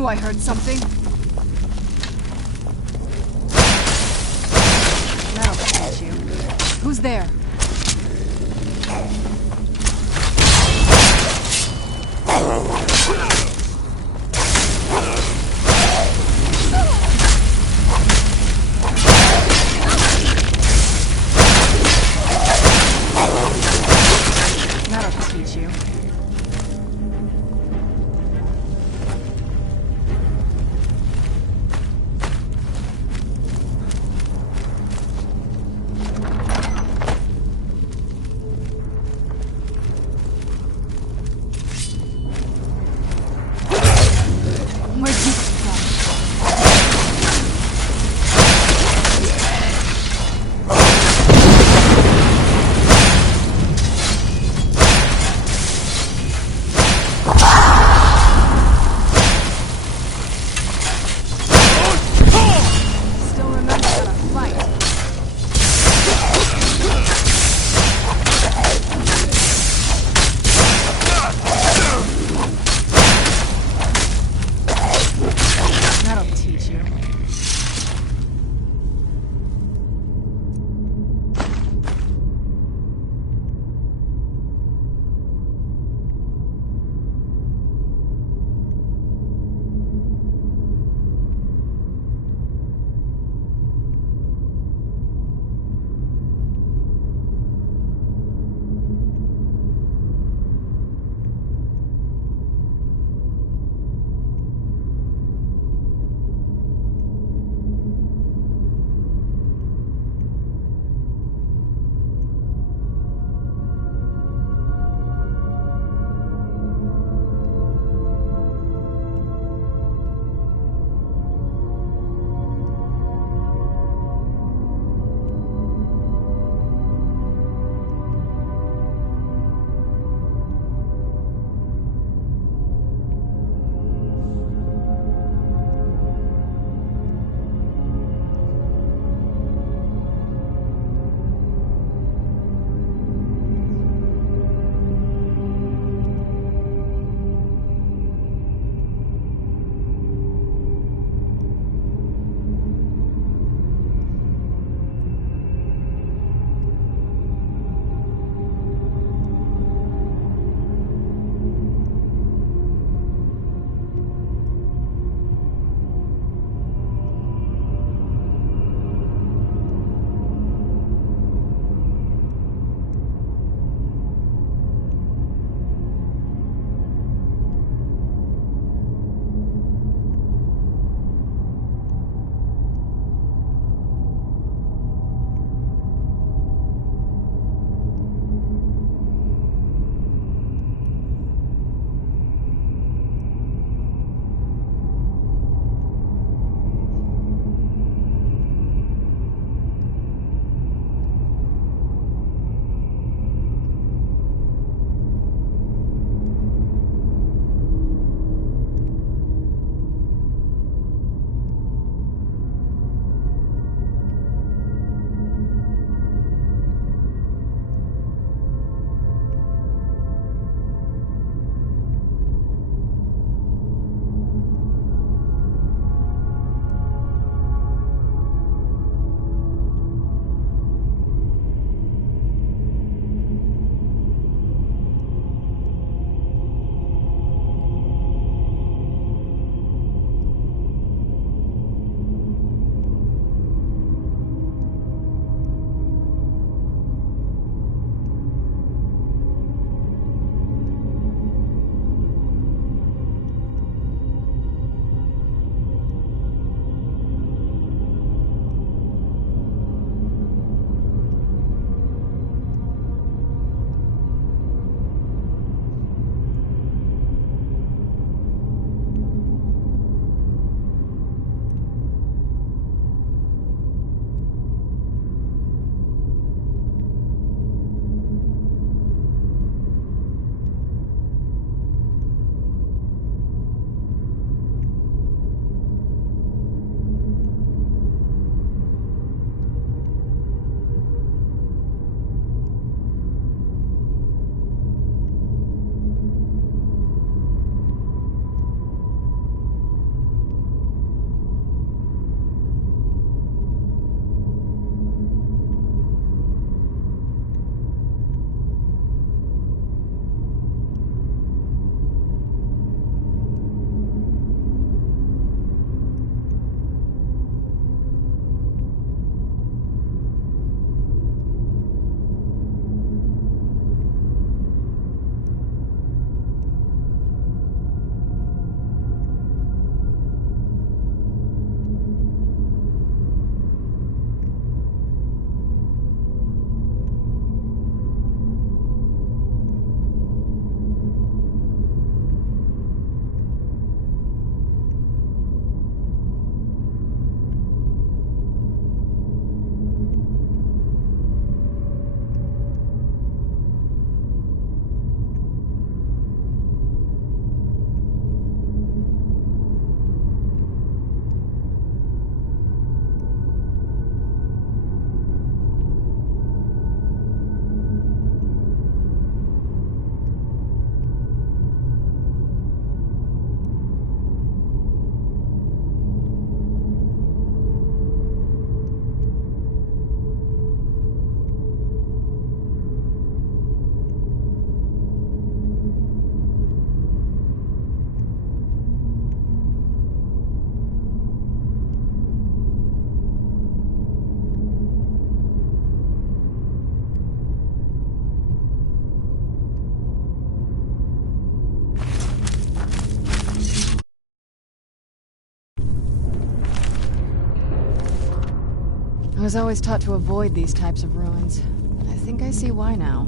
knew I heard something. That'll teach you. Who's there? That'll teach you. I was always taught to avoid these types of ruins. I think I see why now.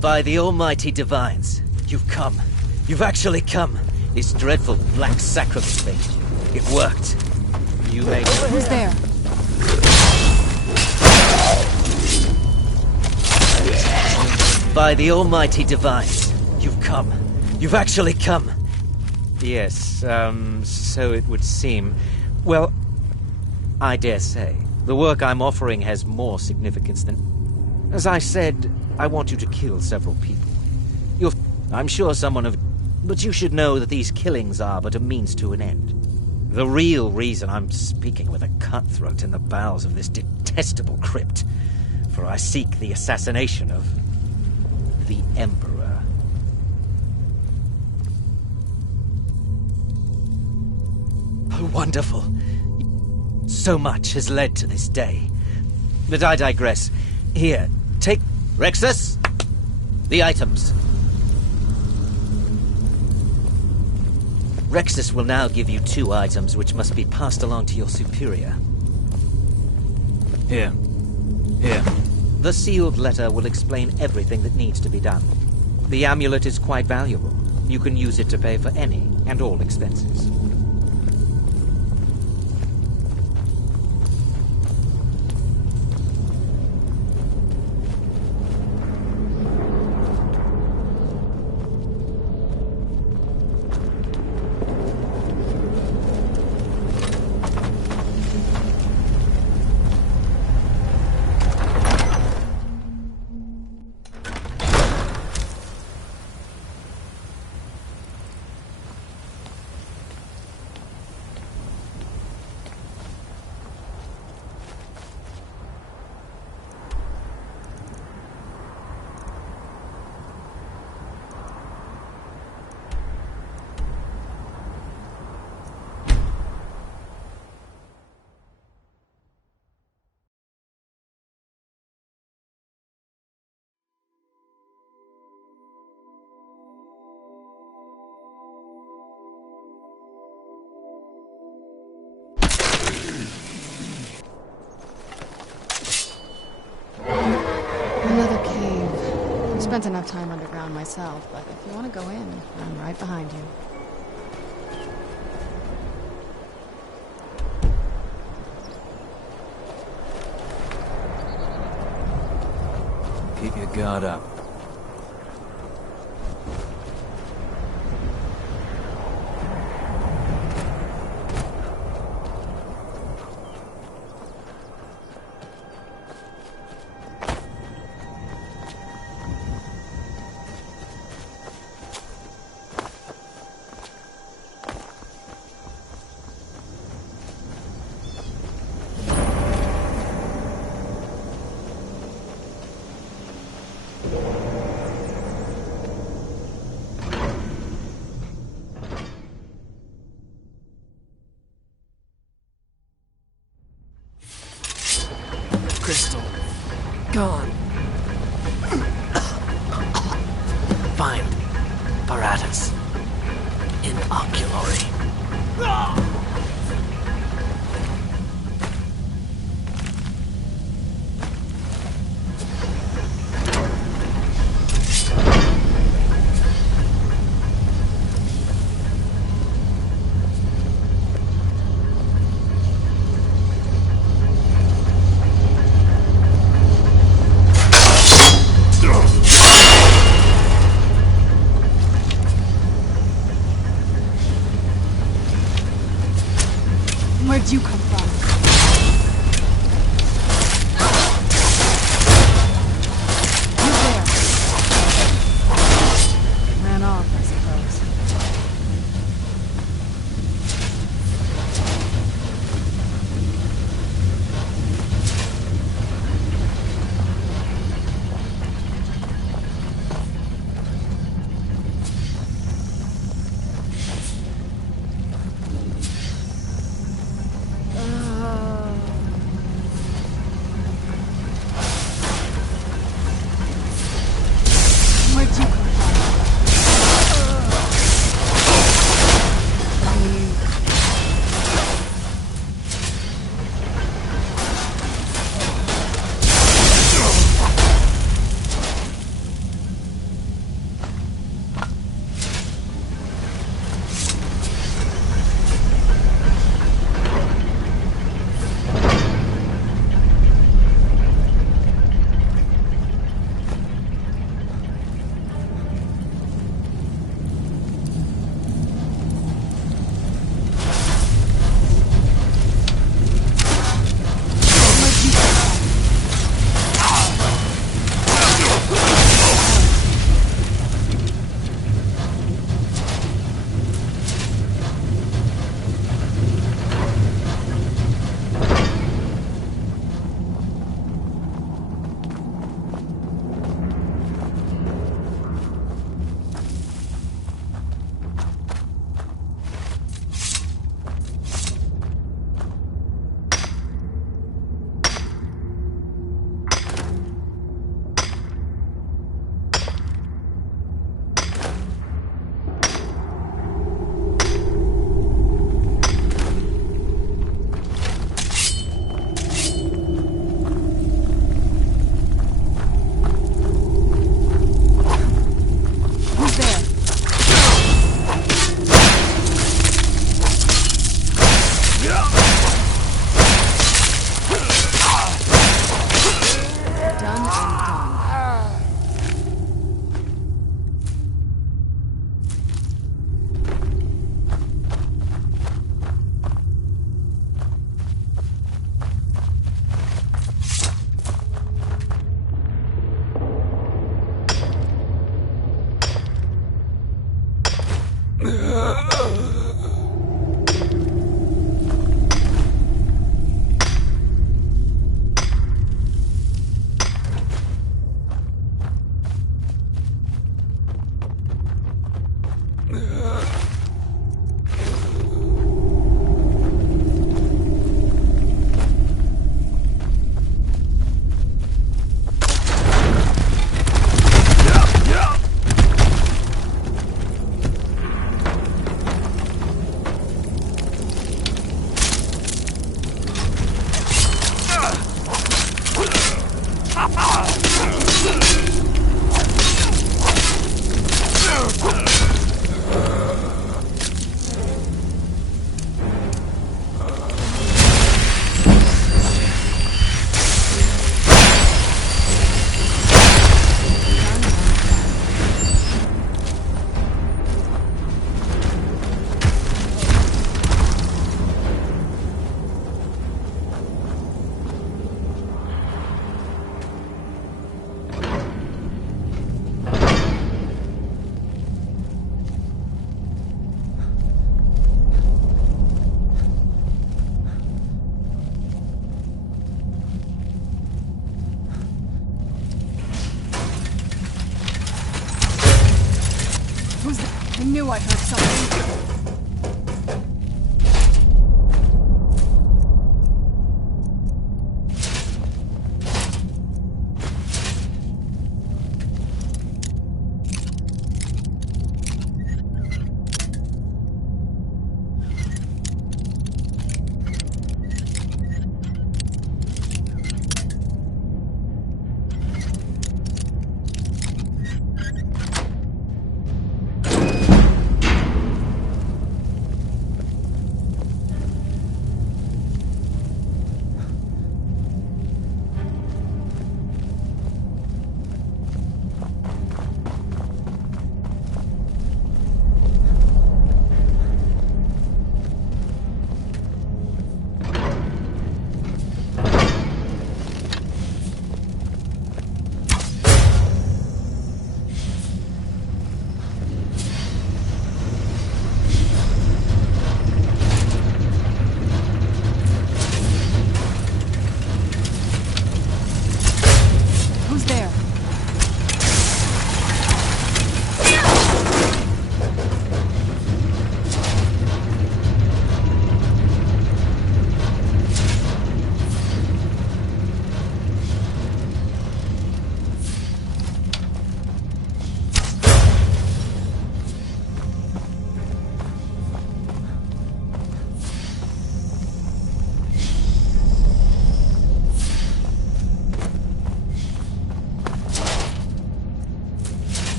By the almighty divines, you've come. You've actually come. This dreadful black sacrament thing. It worked. You made it. Who's there? By the almighty divines, you've come. You've actually come. Yes, so it would seem. Well, I dare say, the work I'm offering has more significance than... As I said, I want you to kill several people. I'm sure someone of... But you should know that these killings are but a means to an end. The real reason I'm speaking with a cutthroat in the bowels of this detestable crypt, for I seek the assassination of the Emperor. Oh, wonderful. So much has led to this day. But I digress. Here, take... Rexus! The items. Rexus will now give you 2 items which must be passed along to your superior. Here. Here. The sealed letter will explain everything that needs to be done. The amulet is quite valuable. You can use it to pay for any and all expenses. spent enough time underground myself, but if you want to go in, I'm right behind you. Keep your guard up. Crystal. Gone. Find apparatus. Inoculary. Where'd you come from? Who's there? Ran off, I suppose. Where'd you come from? I knew I heard something.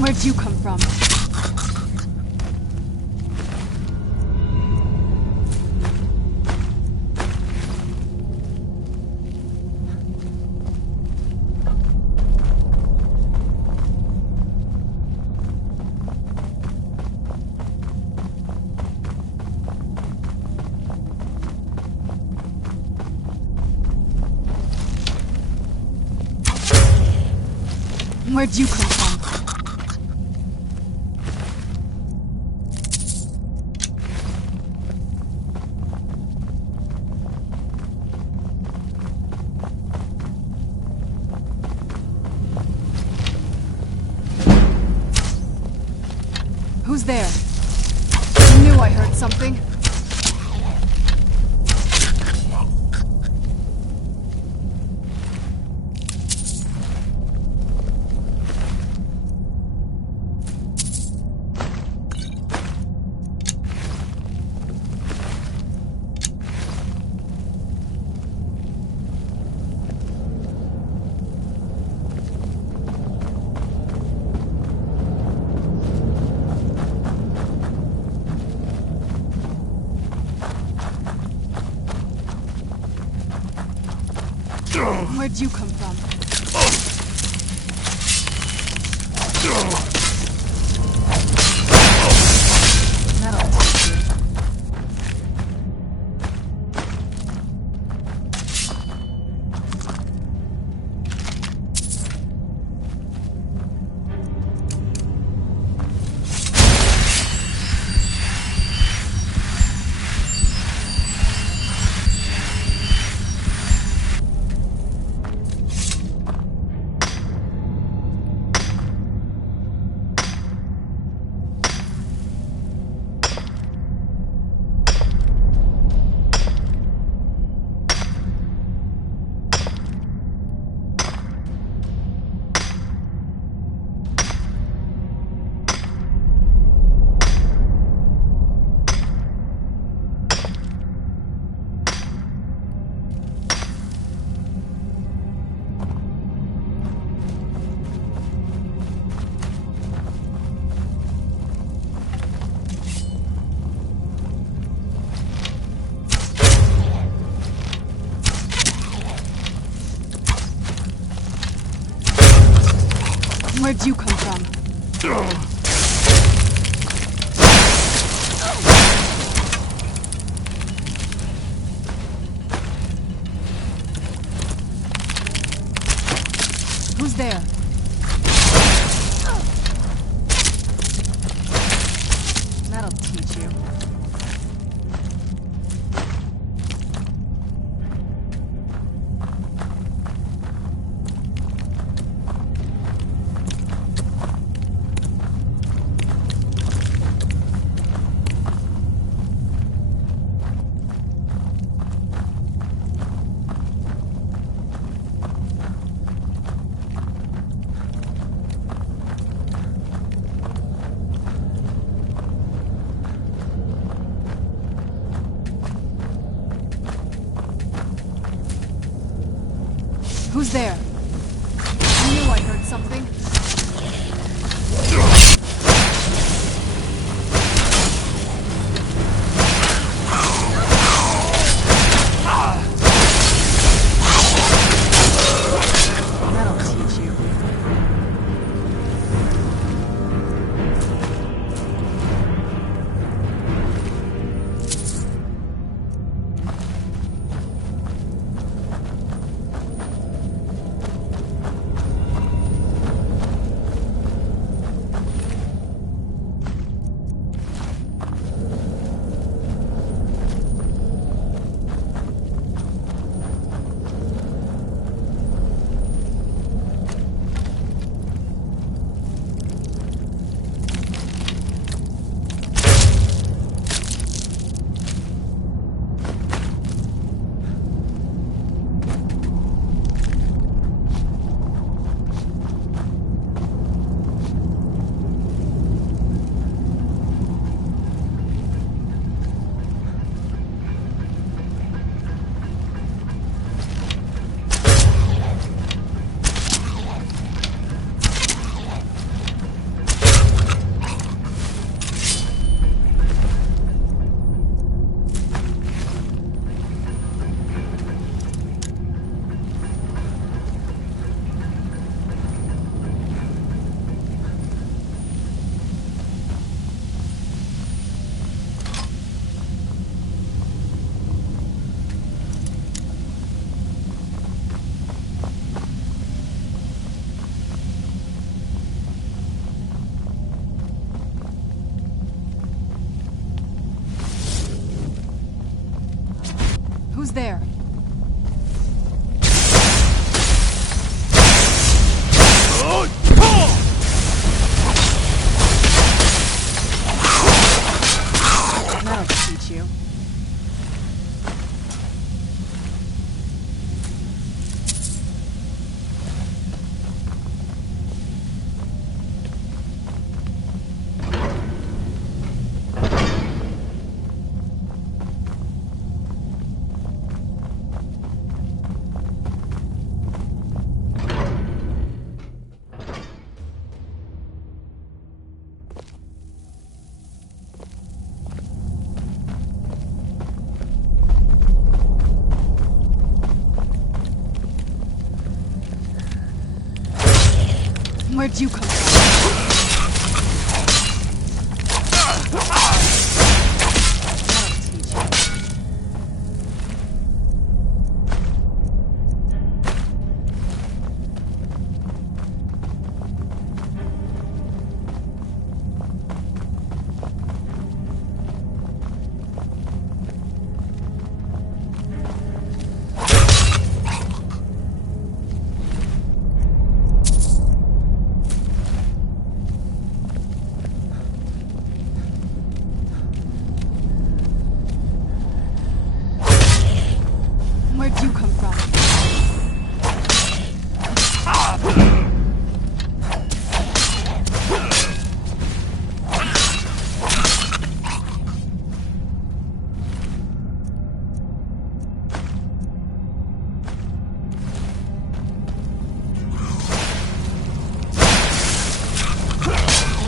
Where'd you come from? Where'd you come from? Who's there? I knew I heard something. Where'd you come from? That'll teach you. Where'd you come from? Who's there? That'll teach you. Who's there? I knew I heard something. That'll teach you. Who's there? That'll teach you. Where'd you come from? Where'd you come from?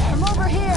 Come over here!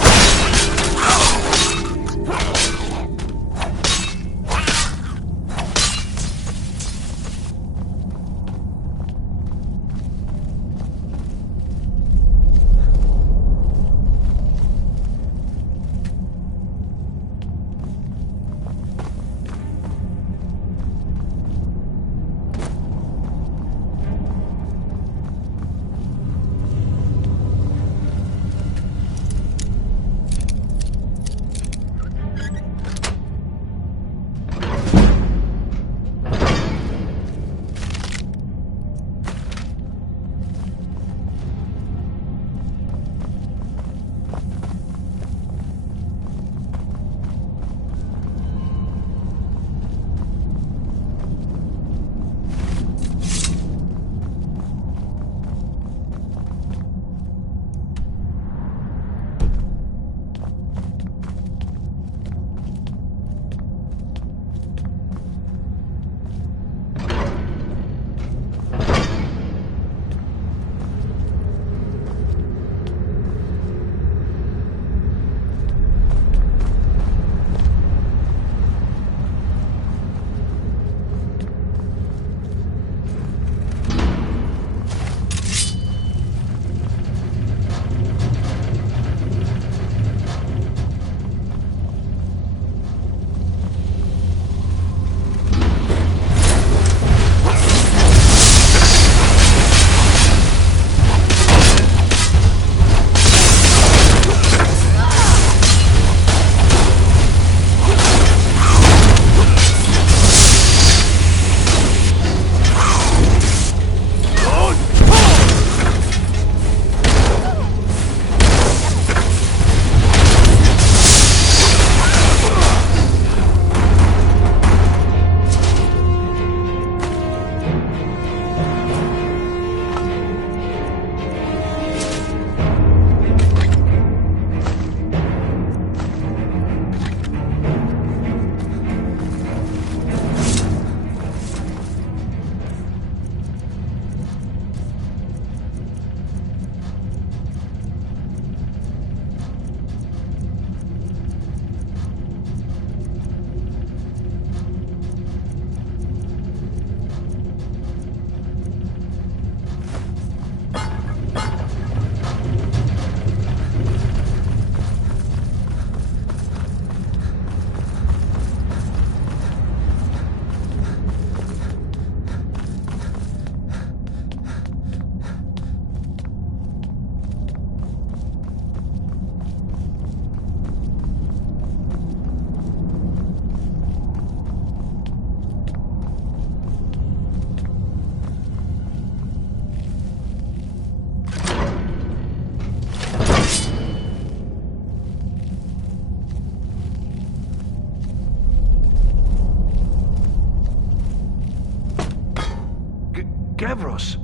Gavros,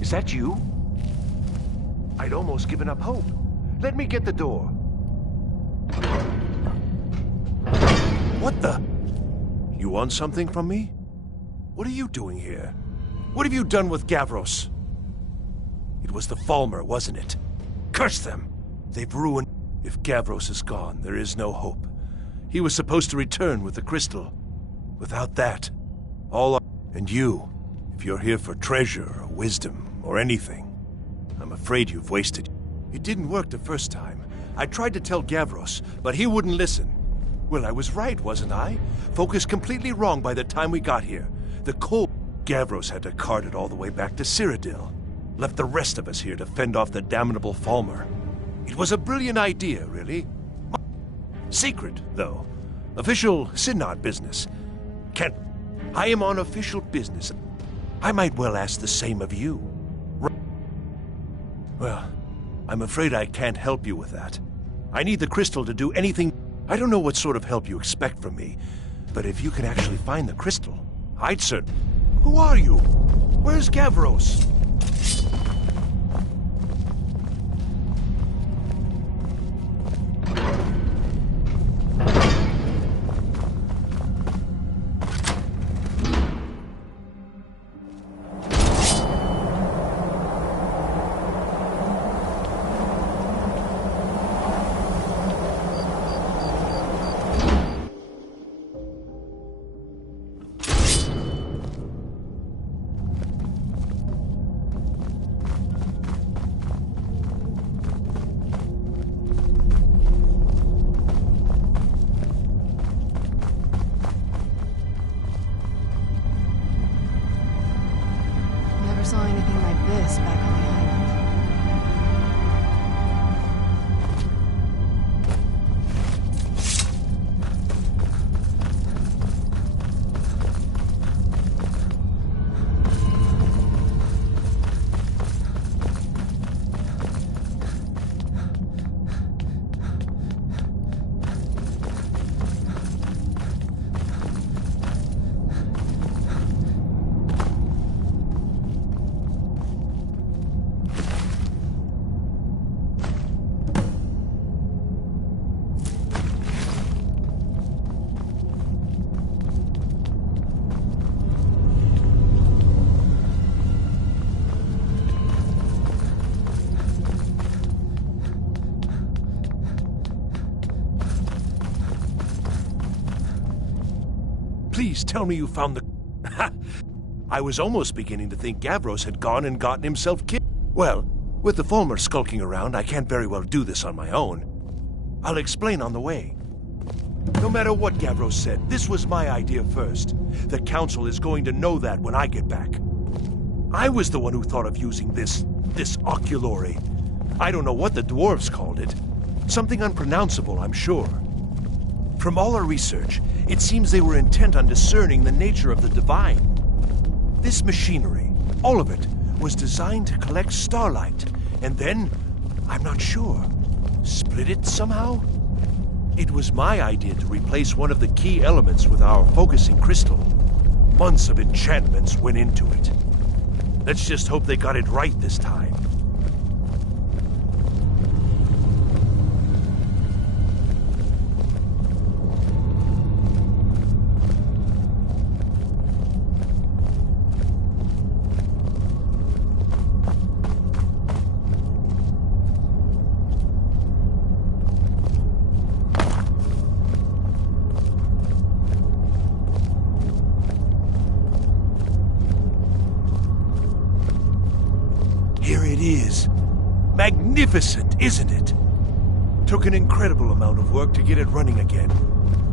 is that you? I'd almost given up hope. Let me get the door. What the? You want something from me? What are you doing here? What have you done with Gavros? It was the Falmer, wasn't it? Curse them! They've ruined... If Gavros is gone, there is no hope. He was supposed to return with the crystal. Without that, all our... And you, if you're here for treasure or wisdom or anything, I'm afraid you've wasted. It didn't work the first time. I tried to tell Gavros, but he wouldn't listen. Well, I was right, wasn't I? Focused completely wrong by the time we got here. The cold... Gavros had to cart it all the way back to Cyrodiil. Left the rest of us here to fend off the damnable Falmer. It was a brilliant idea, really. Secret, though. Official Synod business. Can't... I am on official business. I might well ask the same of you. Well, I'm afraid I can't help you with that. I need the crystal to do anything... I don't know what sort of help you expect from me, but if you can actually find the crystal, I'd certainly... Who are you? Where's Gavros? Never saw anything like this back on the island. Please tell me you found the... I was almost beginning to think Gavros had gone and gotten himself killed. Well, with the Falmer skulking around, I can't very well do this on my own. I'll explain on the way. No matter what Gavros said, this was my idea first. The Council is going to know that when I get back. I was the one who thought of using this oculory. I don't know what the dwarves called it. Something unpronounceable, I'm sure. From all our research, it seems they were intent on discerning the nature of the divine. This machinery, all of it, was designed to collect starlight, and then, I'm not sure, split it somehow? It was my idea to replace one of the key elements with our focusing crystal. Months of enchantments went into it. Let's just hope they got it right this time. Here it is. Magnificent, isn't it? Took an incredible amount of work to get it running again.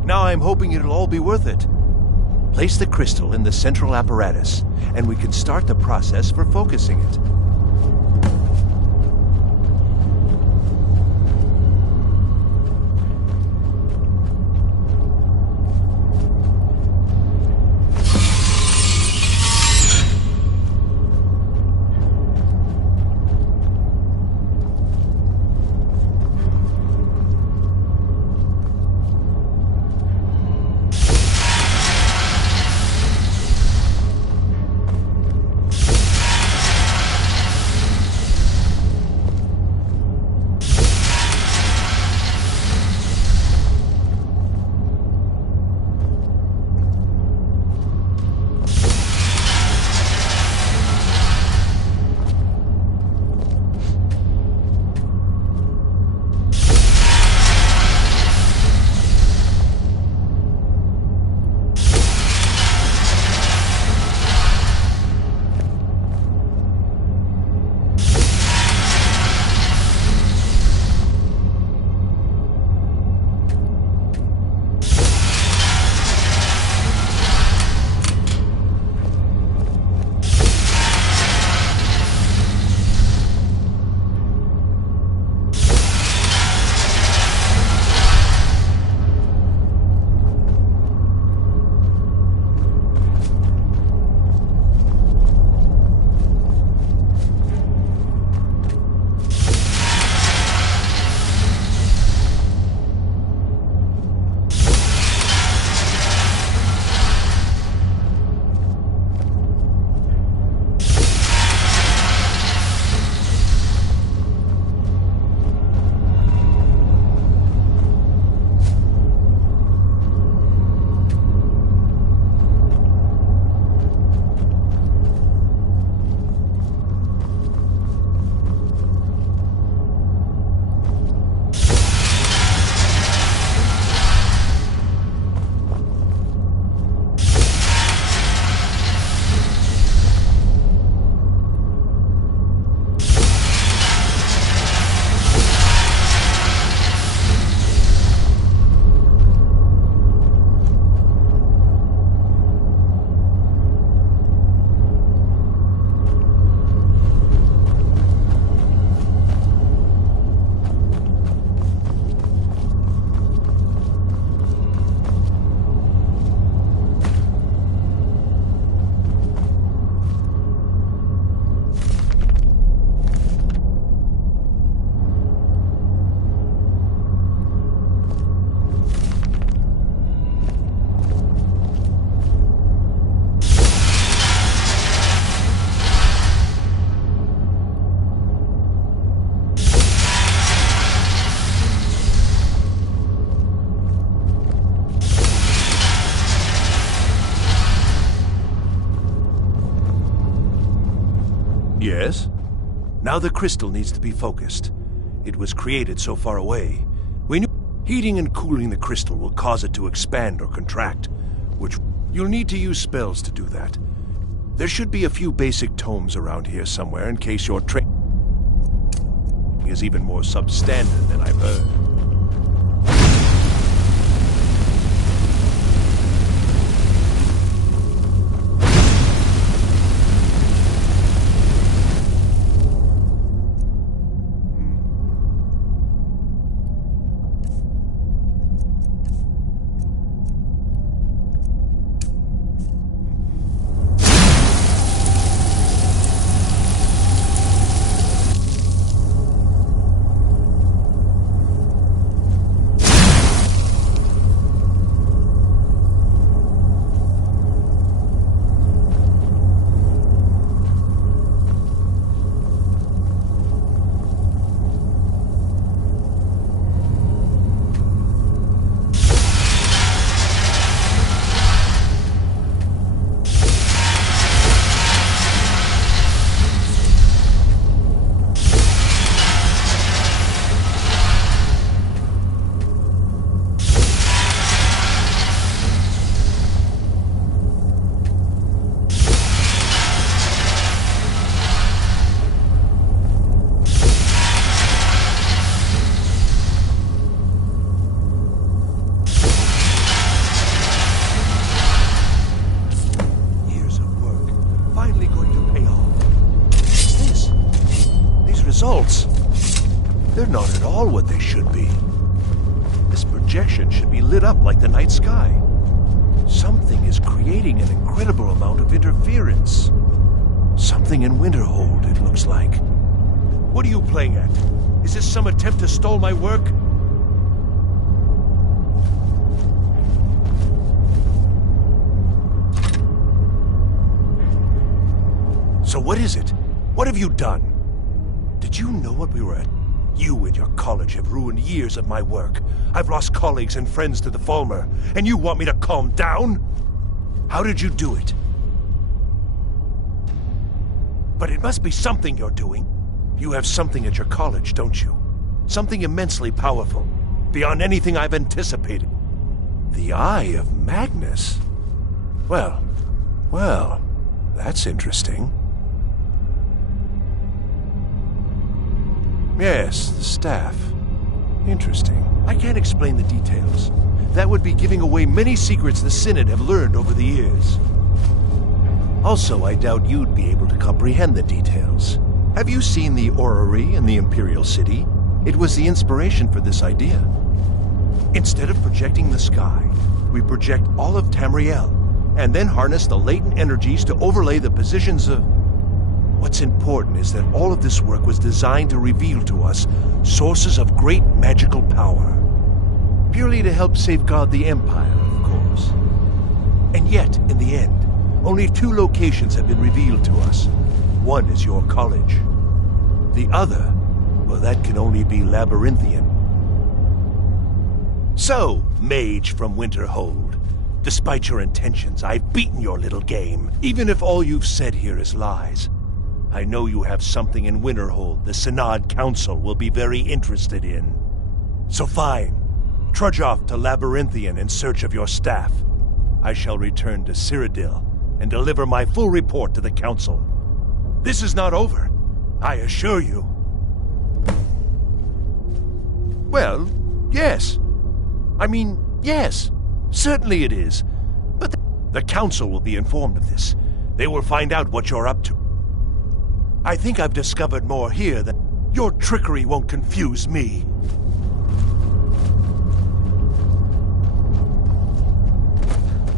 Now I'm hoping it'll all be worth it. Place the crystal in the central apparatus, and we can start the process for focusing it. Yes? Now the crystal needs to be focused. It was created so far away. We knew heating and cooling the crystal will cause it to expand or contract, which you'll need to use spells to do that. There should be a few basic tomes around here somewhere in case your training is even more substandard than I've heard. Results. They're not at all what they should be. This projection should be lit up like the night sky. Something is creating an incredible amount of interference. Something in Winterhold, it looks like. What are you playing at? Is this some attempt to stall my work? So what is it? What have you done? Did you know what we were at? You and your college have ruined years of my work. I've lost colleagues and friends to the Falmer, and you want me to calm down? How did you do it? But it must be something you're doing. You have something at your college, don't you? Something immensely powerful, beyond anything I've anticipated. The Eye of Magnus? Well, that's interesting. Yes, the staff. Interesting. I can't explain the details. That would be giving away many secrets the Synod have learned over the years. Also, I doubt you'd be able to comprehend the details. Have you seen the orrery in the Imperial City? It was the inspiration for this idea. Instead of projecting the sky, we project all of Tamriel, and then harness the latent energies to overlay the positions of... What's important is that all of this work was designed to reveal to us sources of great magical power. Purely to help safeguard the Empire, of course. And yet, in the end, only 2 locations have been revealed to us. One is your college. The other, well, that can only be Labyrinthian. So, mage from Winterhold, despite your intentions, I've beaten your little game, even if all you've said here is lies. I know you have something in Winterhold the Synod Council will be very interested in. So fine. Trudge off to Labyrinthian in search of your staff. I shall return to Cyrodiil and deliver my full report to the Council. This is not over, I assure you. Well, yes. Yes. Certainly it is. But the Council will be informed of this. They will find out what you're up to. I think I've discovered more here than... Your trickery won't confuse me.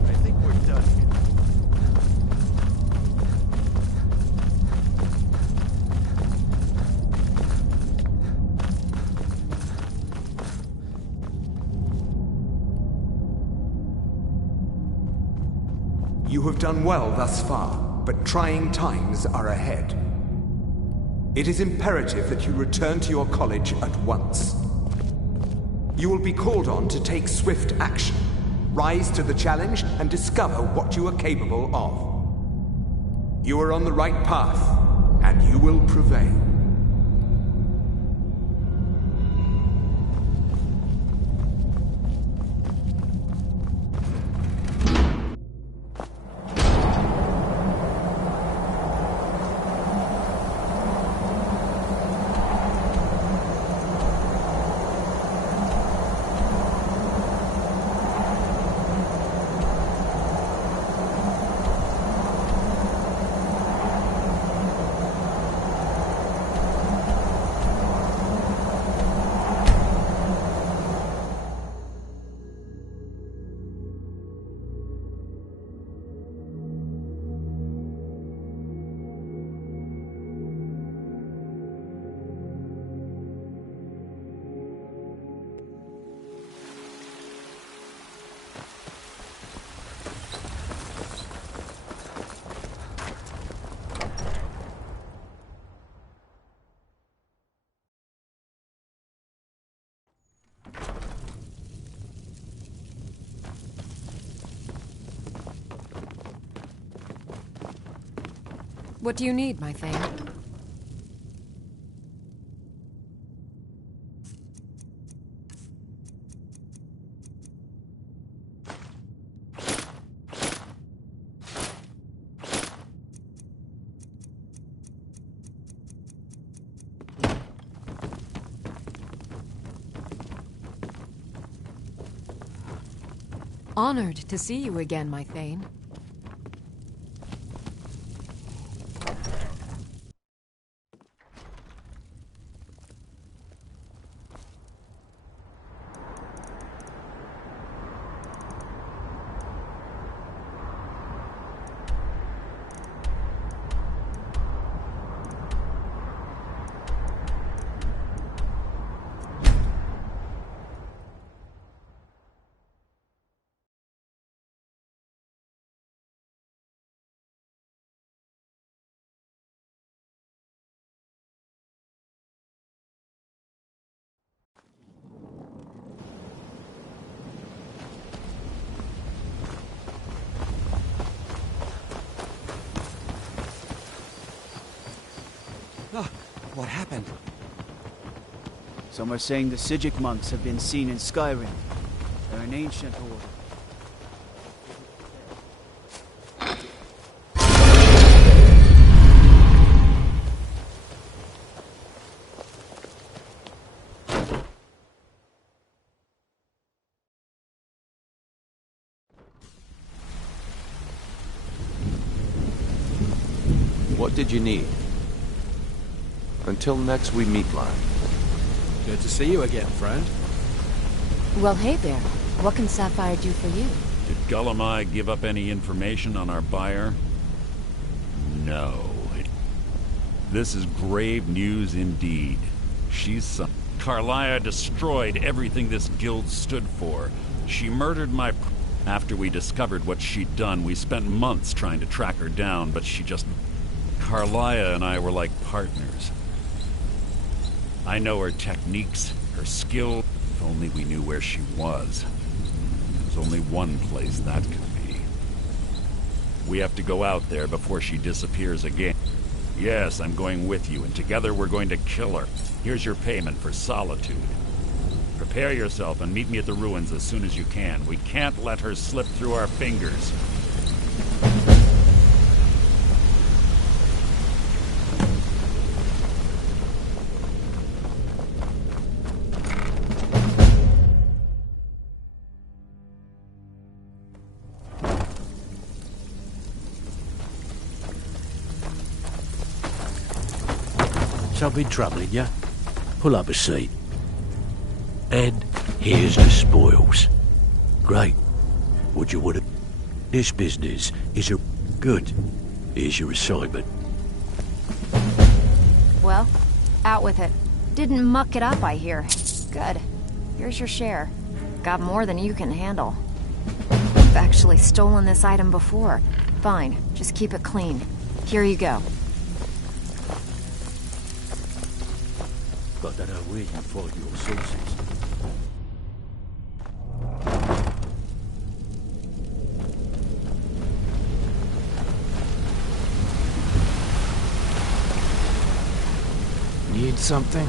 I think we're done here. You have done well thus far, but trying times are ahead. It is imperative that you return to your college at once. You will be called on to take swift action, rise to the challenge, and discover what you are capable of. You are on the right path. and you will prevail. What do you need, my Thane? Honored to see you again, my Thane. What happened? Some are saying the Sijic monks have been seen in Skyrim. They're an ancient order. What did you need? Until next we meet, Line. Good to see you again, friend. Well, hey there. What can Sapphire do for you? Did Gullamai give up any information on our buyer? No. This is grave news indeed. Carlia destroyed everything this guild stood for. She murdered my... After we discovered what she'd done, we spent months trying to track her down, but she just... Carlia and I were like partners. I know her techniques, her skill. If only we knew where she was. There's only one place that could be. We have to go out there before she disappears again. Yes, I'm going with you, and together we're going to kill her. Here's your payment for solitude. Prepare yourself and meet me at the ruins as soon as you can. We can't let her slip through our fingers. Something troubling you? Pull up a seat. And here's the spoils. Great. Would you want it? This business is a good. Here's your assignment. Well, out with it. Didn't muck it up, I hear. Good. Here's your share. Got more than you can handle. I've actually stolen this item before. Fine, just keep it clean. Here you go. I don't know where you find your sources. Need something?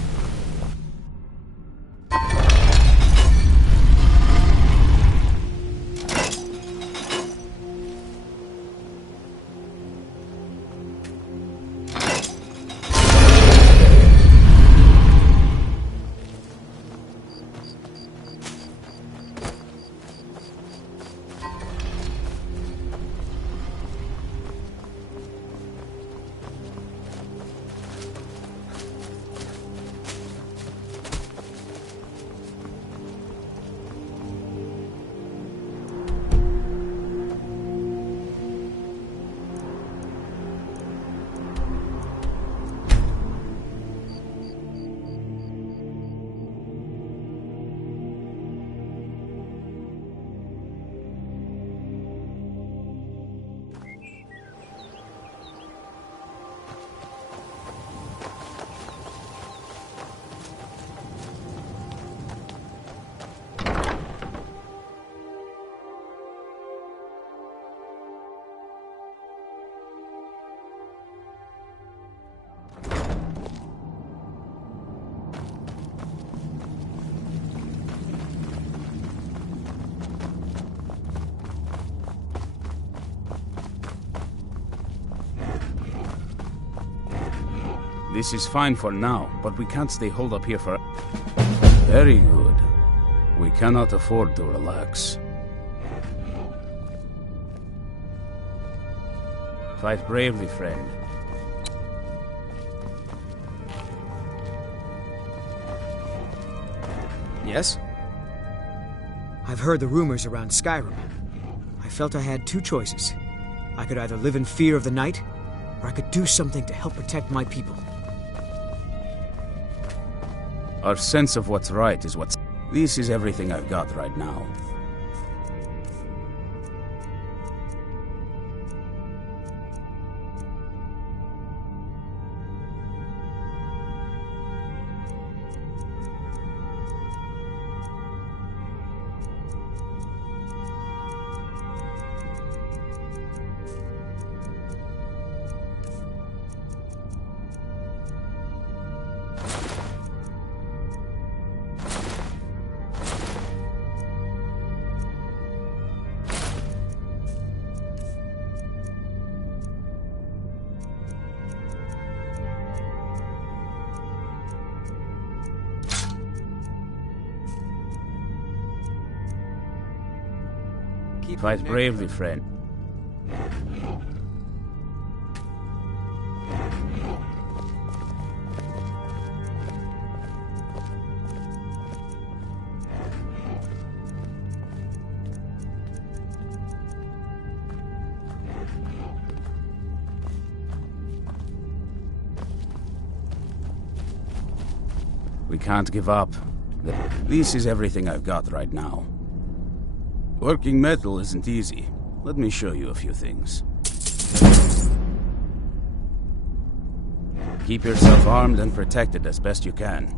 This is fine for now, but we can't stay holed up here for... Very good. We cannot afford to relax. Fight bravely, friend. Yes? I've heard the rumors around Skyrim. I felt I had two choices. I could either live in fear of the night, or I could do something to help protect my people. Our sense of what's right is what's... This is everything I've got right now. Fight bravely, friend. We can't give up. This is everything I've got right now. Working metal isn't easy. Let me show you a few things. Keep yourself armed and protected as best you can.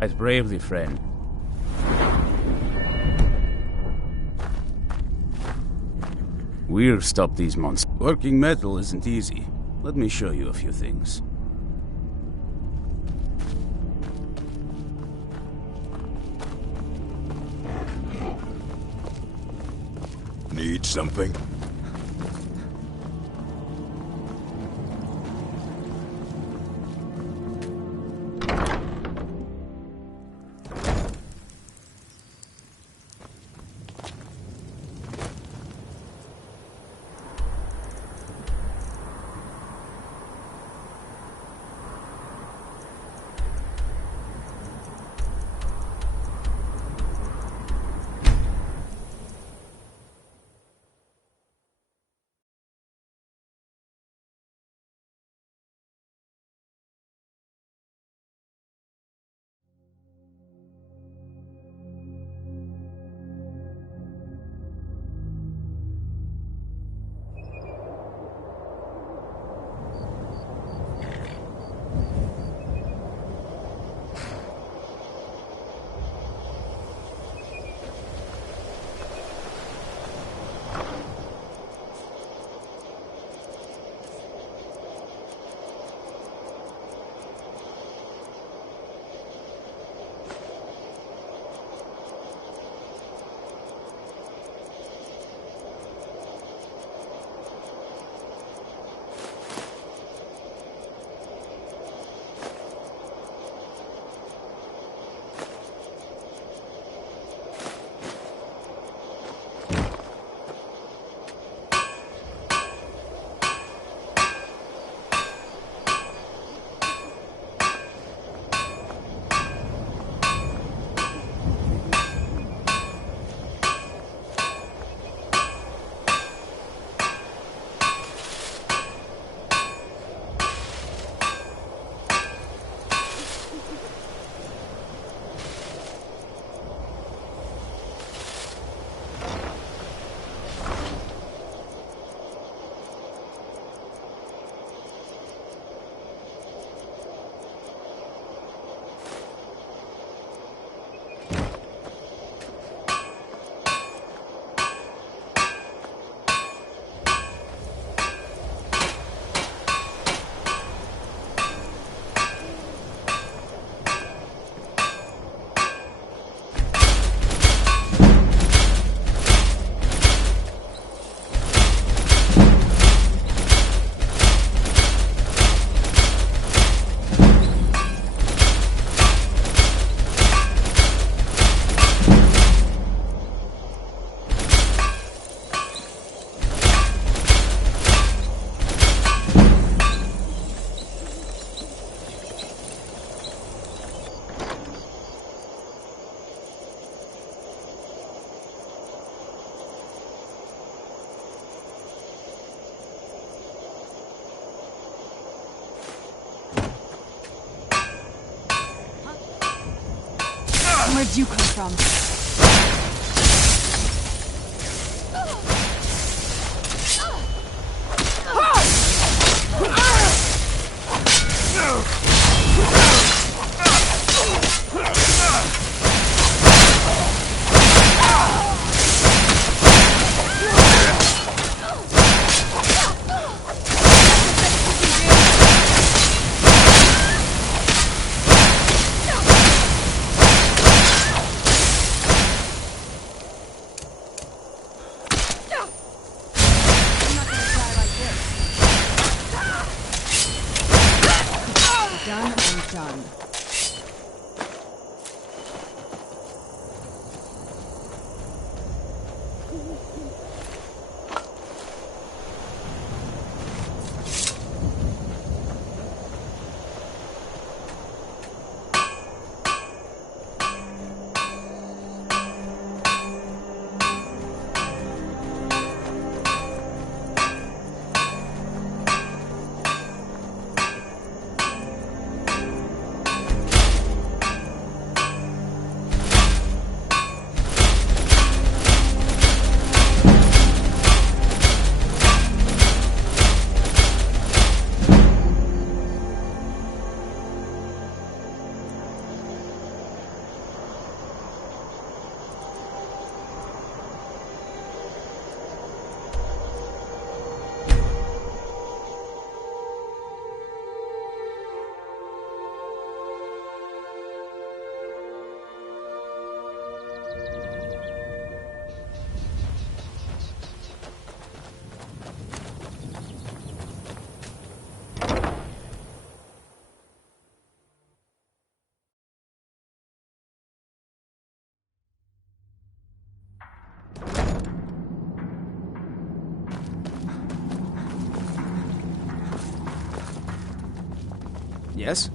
Fight bravely, friend. We'll stop these monsters. Working metal isn't easy. Let me show you a few things. Need something? Where'd you come from? Yes?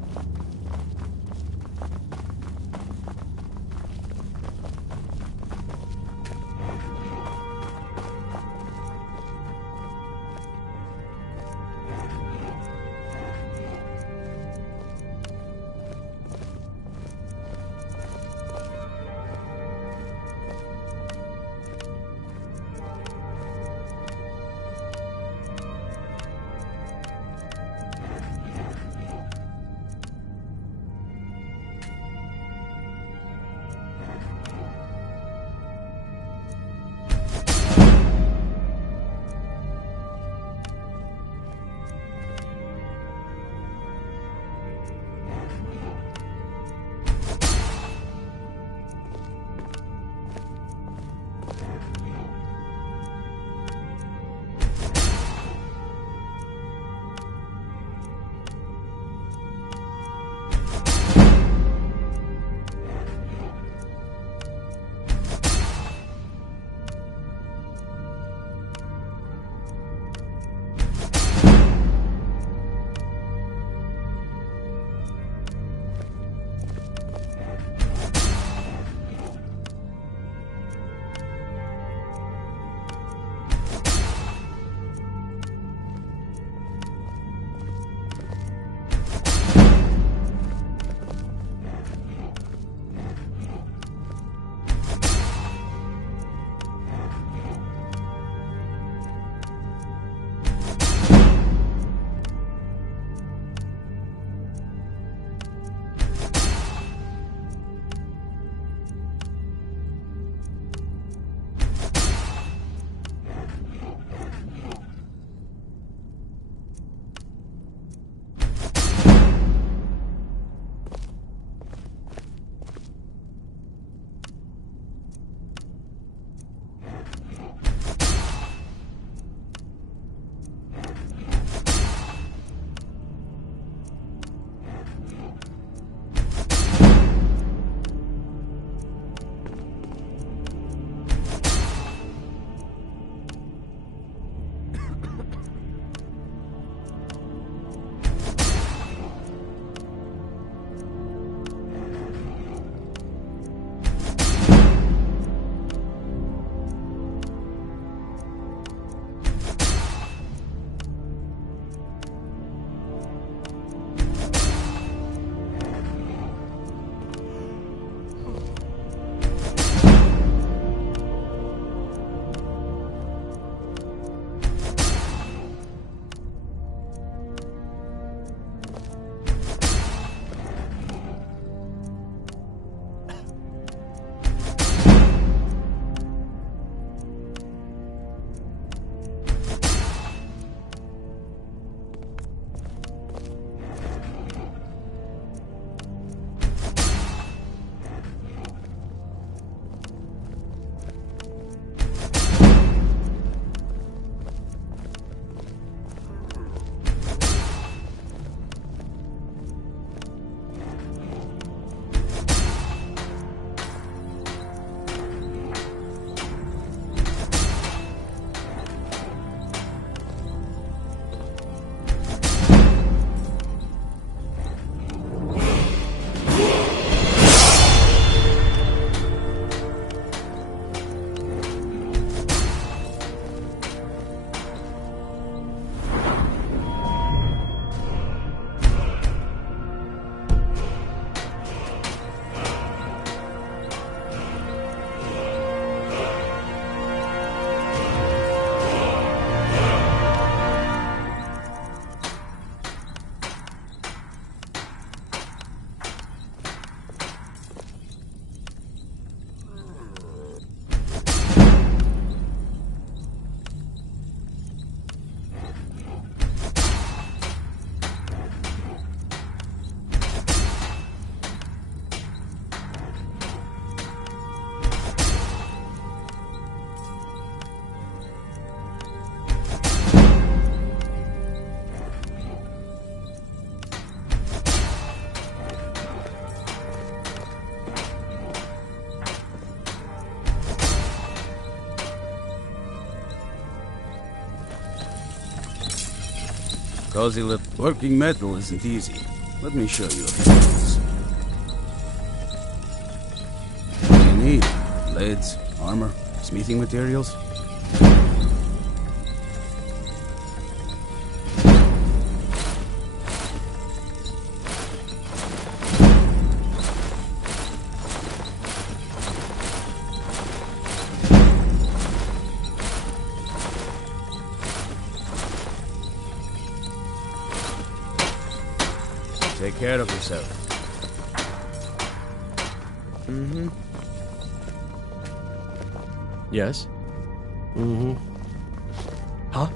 Cozy working metal isn't easy. Let me show you a few things. What do you need? Blades, armor, smithing materials? Take care of yourself. Mm-hmm. Yes? Mm-hmm. Huh?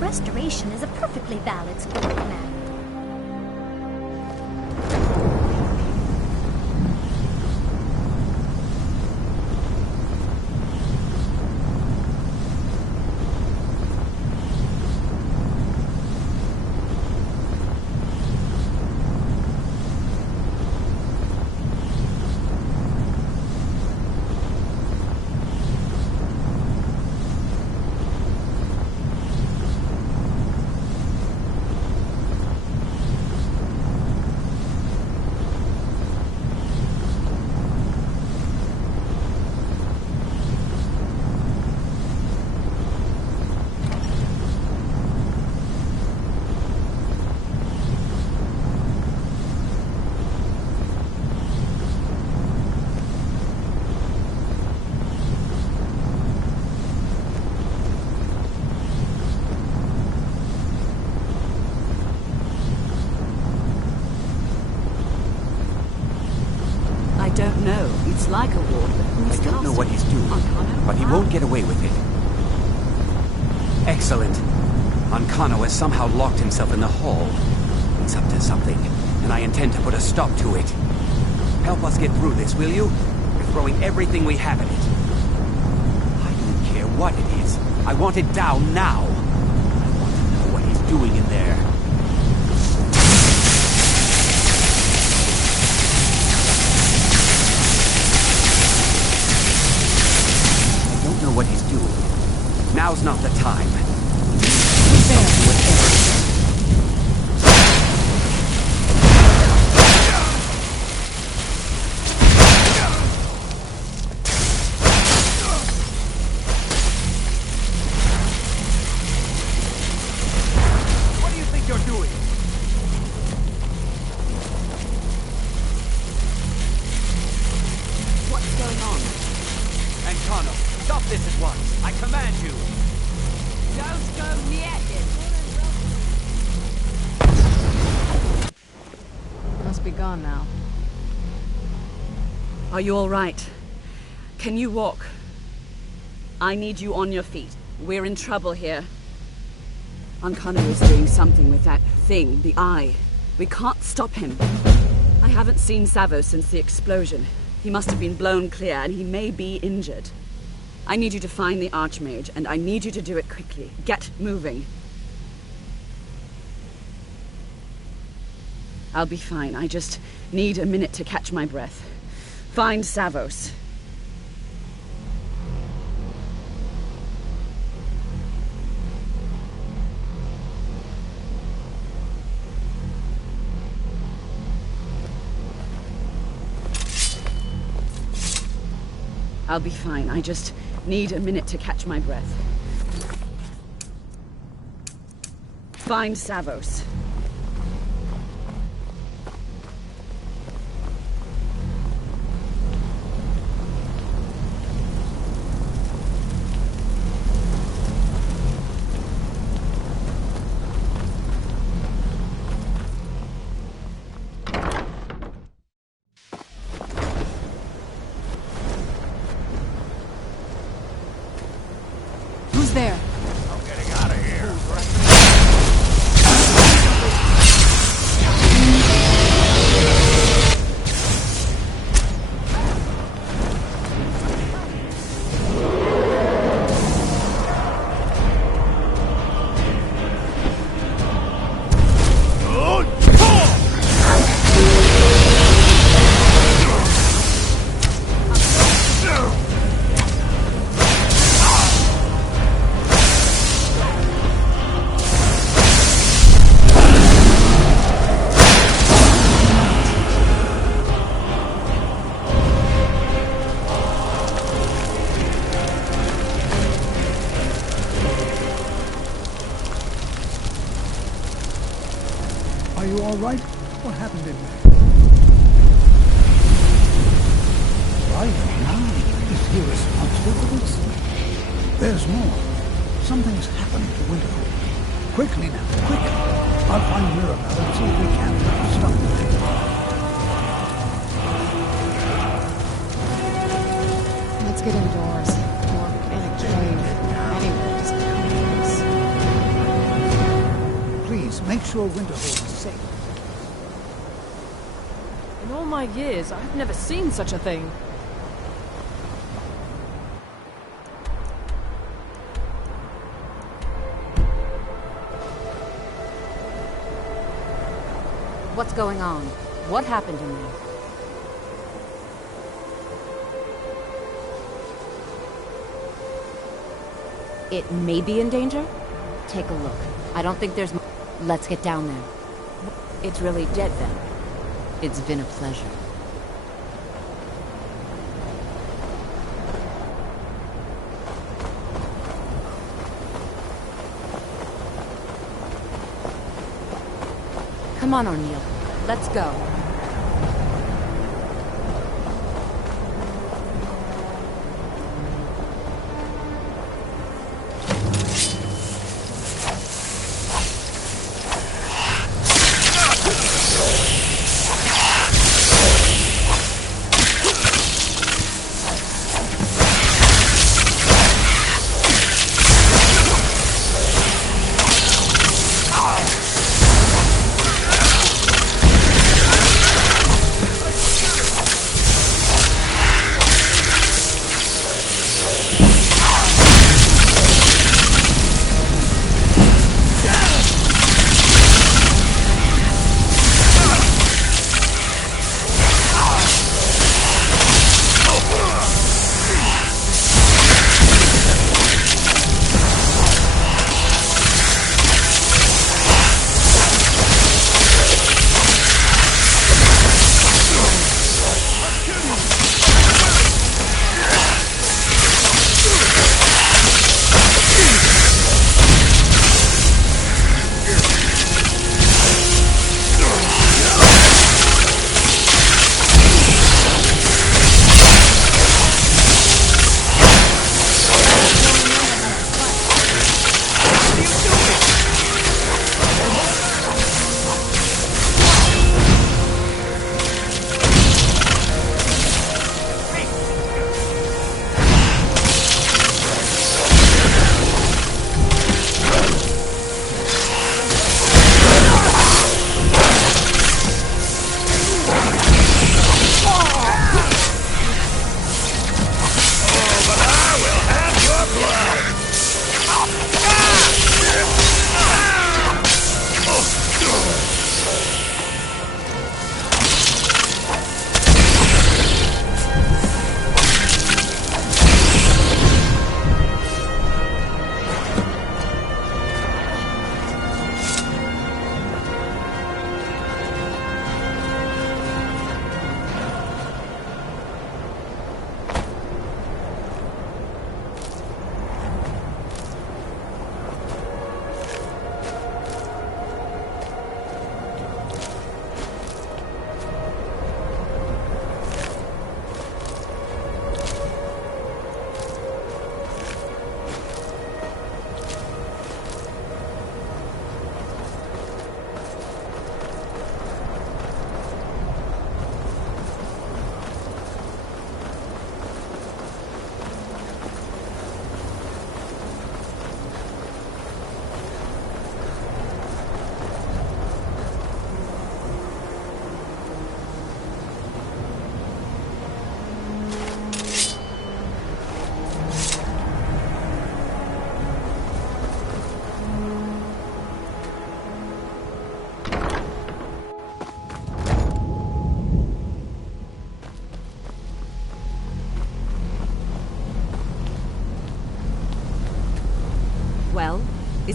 Restoration is a perfectly valid school of matter. I don't know. It's like a ward, but who's I don't know what he's doing, but he won't get away with it. Excellent. Ancano has somehow locked himself in the hall. He's up to something, and I intend to put a stop to it. Help us get through this, will you? We're throwing everything we have at it. I don't care what it is. I want it down now. I want to know what he's doing in there. I don't know what he's doing. Now's not the time. Stop this at once! I command you! Don't go near him! be gone now. Are you all right? Can you walk? I need you on your feet. We're in trouble here. Ankano is doing something with that thing, the eye. We can't stop him. I haven't seen Savo since the explosion. He must have been blown clear, and he may be injured. I need you to find the Archmage, and I need you to do it quickly. Get moving. I'll be fine. I just need a minute to catch my breath. Find Savos. I'll be fine. I just need a minute to catch my breath. Find Savos. Who's there? I'm getting out of here. Are you all right? What happened in there? Right now, is he responsible for this? There's more. Something's happened to Winterhold. Quickly now, quickly. I'll find Mirabelle and see if we can stop the thing. Let's get indoors. Or in a cave. Anywhere, just please. Please, make sure Winterhold is safe. In all my years, I've never seen such a thing. What's going on? What happened in there? It may be in danger? Take a look. I don't think there's... Let's get down there. It's really dead then. It's been a pleasure. Come on, O'Neill. Let's go.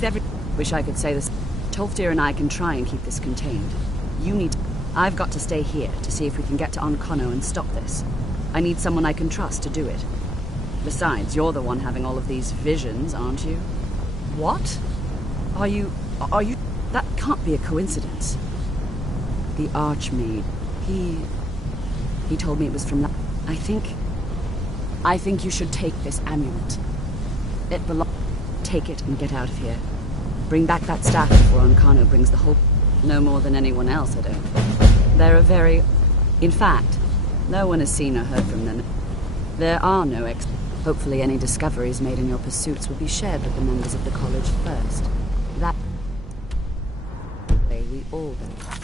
Is every... Wish I could say this. Tolfdir and I can try and keep this contained. You need... I've got to stay here to see if we can get to Onkono and stop this. I need someone I can trust to do it. Besides, you're the one having all of these visions, aren't you? What? Are you... That can't be a coincidence. The Archmaid. He told me it was from... I think you should take this amulet. It belongs... Take it and get out of here. Bring back that staff before Onkano brings the whole... No more than anyone else, I don't. They're a very... In fact, no one has seen or heard from them. There are no ex... Hopefully any discoveries made in your pursuits will be shared with the members of the college first. That way we all benefit.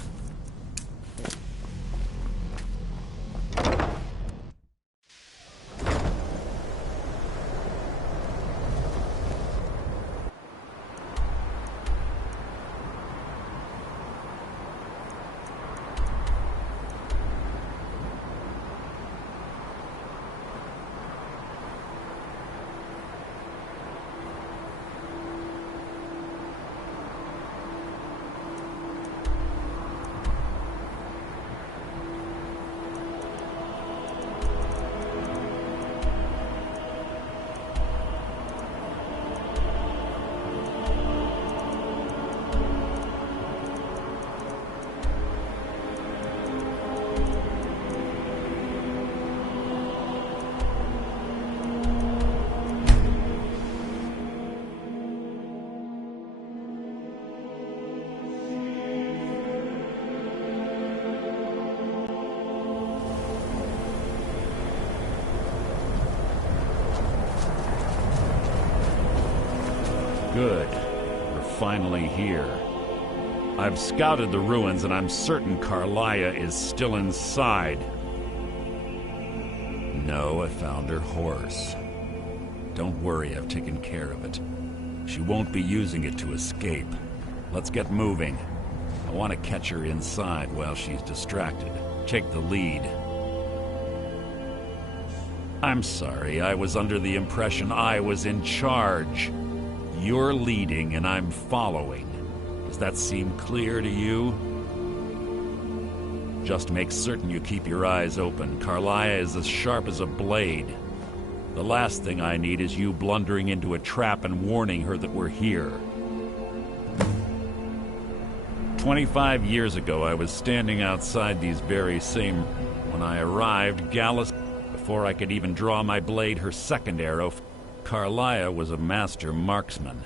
Good. We're finally here. I've scouted the ruins and I'm certain Carlia is still inside. No, I found her horse. Don't worry, I've taken care of it. She won't be using it to escape. Let's get moving. I want to catch her inside while she's distracted. Take the lead. I'm sorry, I was under the impression I was in charge. You're leading and I'm following. Does that seem clear to you? Just make certain you keep your eyes open. Carlia is as sharp as a blade. The last thing I need is you blundering into a trap and warning her that we're here. 25 years ago, I was standing outside these very same... When I arrived, Gallus... Before I could even draw my blade, her second arrow... Carlia was a master marksman,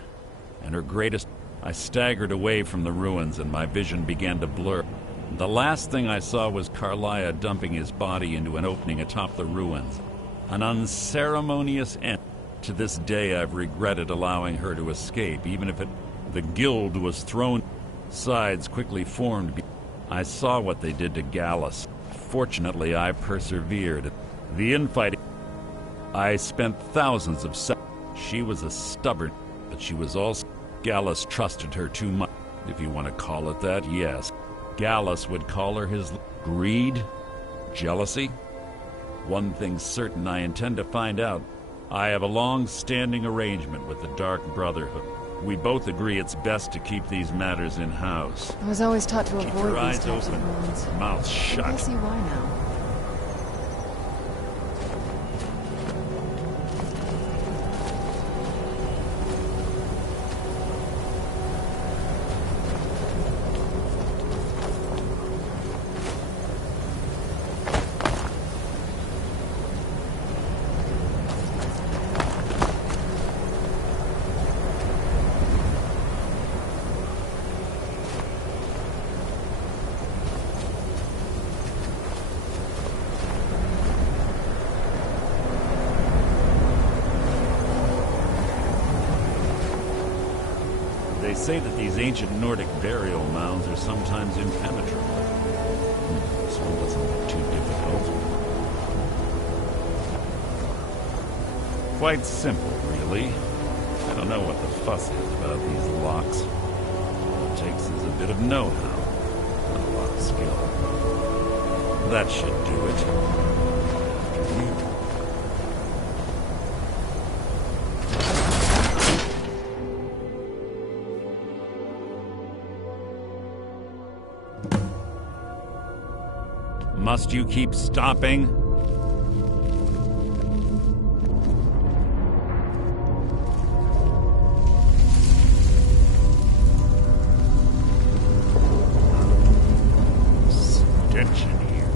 and her greatest... I staggered away from the ruins and my vision began to blur. The last thing I saw was Carlia dumping his body into an opening atop the ruins. An unceremonious end. To this day I've regretted allowing her to escape, even if it... The guild was thrown... Sides quickly formed. I saw what they did to Gallus. Fortunately, I persevered. The infighting... I spent thousands of seconds. She was a stubborn, but she was also... Gallus trusted her too much, if you want to call it that, yes. Gallus would call her his... Greed? Jealousy? One thing's certain, I intend to find out. I have a long-standing arrangement with the Dark Brotherhood. We both agree it's best to keep these matters in-house. I was always taught to Keep avoid your these eyes types open, of ruins. mouth I shut. see why now. They say that these ancient Nordic burial mounds are sometimes impenetrable. This one doesn't look too difficult. Quite simple, really. I don't know what the fuss is about these locks. All it takes is a bit of know-how, and a lot of skill. That should do it. After you. Must you keep stopping? Stench in here.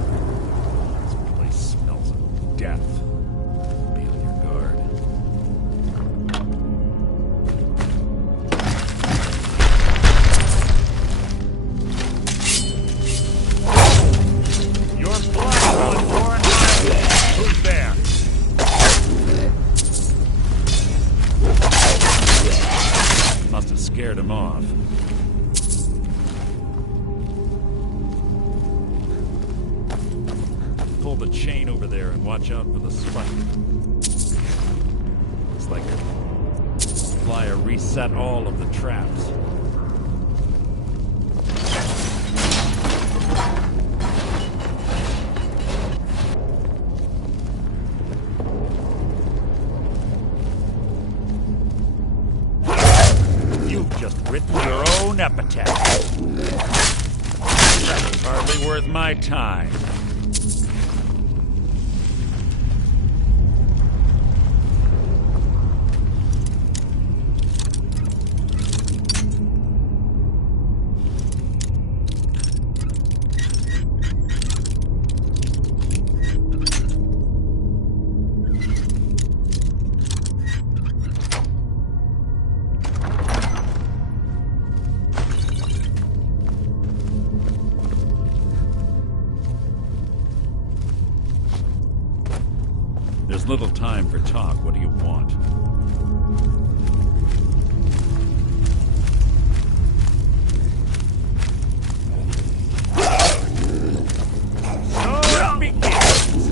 This place smells of death. Be on your guard. Your blood on foreign land. Who's there? Must have scared him off. Pull the chain over there and watch out for the spike. Looks like a flyer reset all of the traps. You've just written your own epitaph. That was hardly worth my time. There's little time for talk. What do you want? So it begins.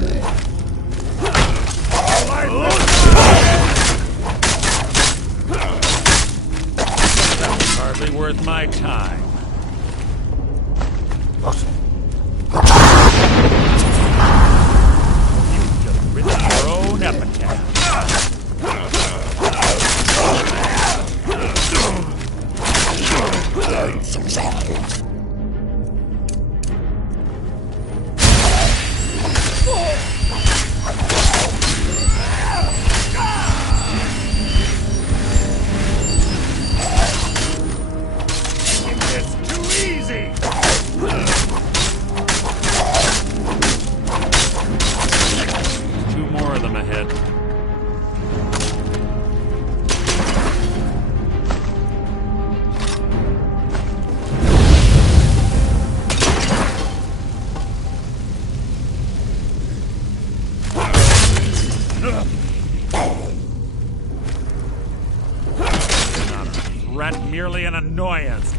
That was hardly worth my time. Your own epitaph. It's too easy. Two more of them ahead. Not a threat, merely an annoyance.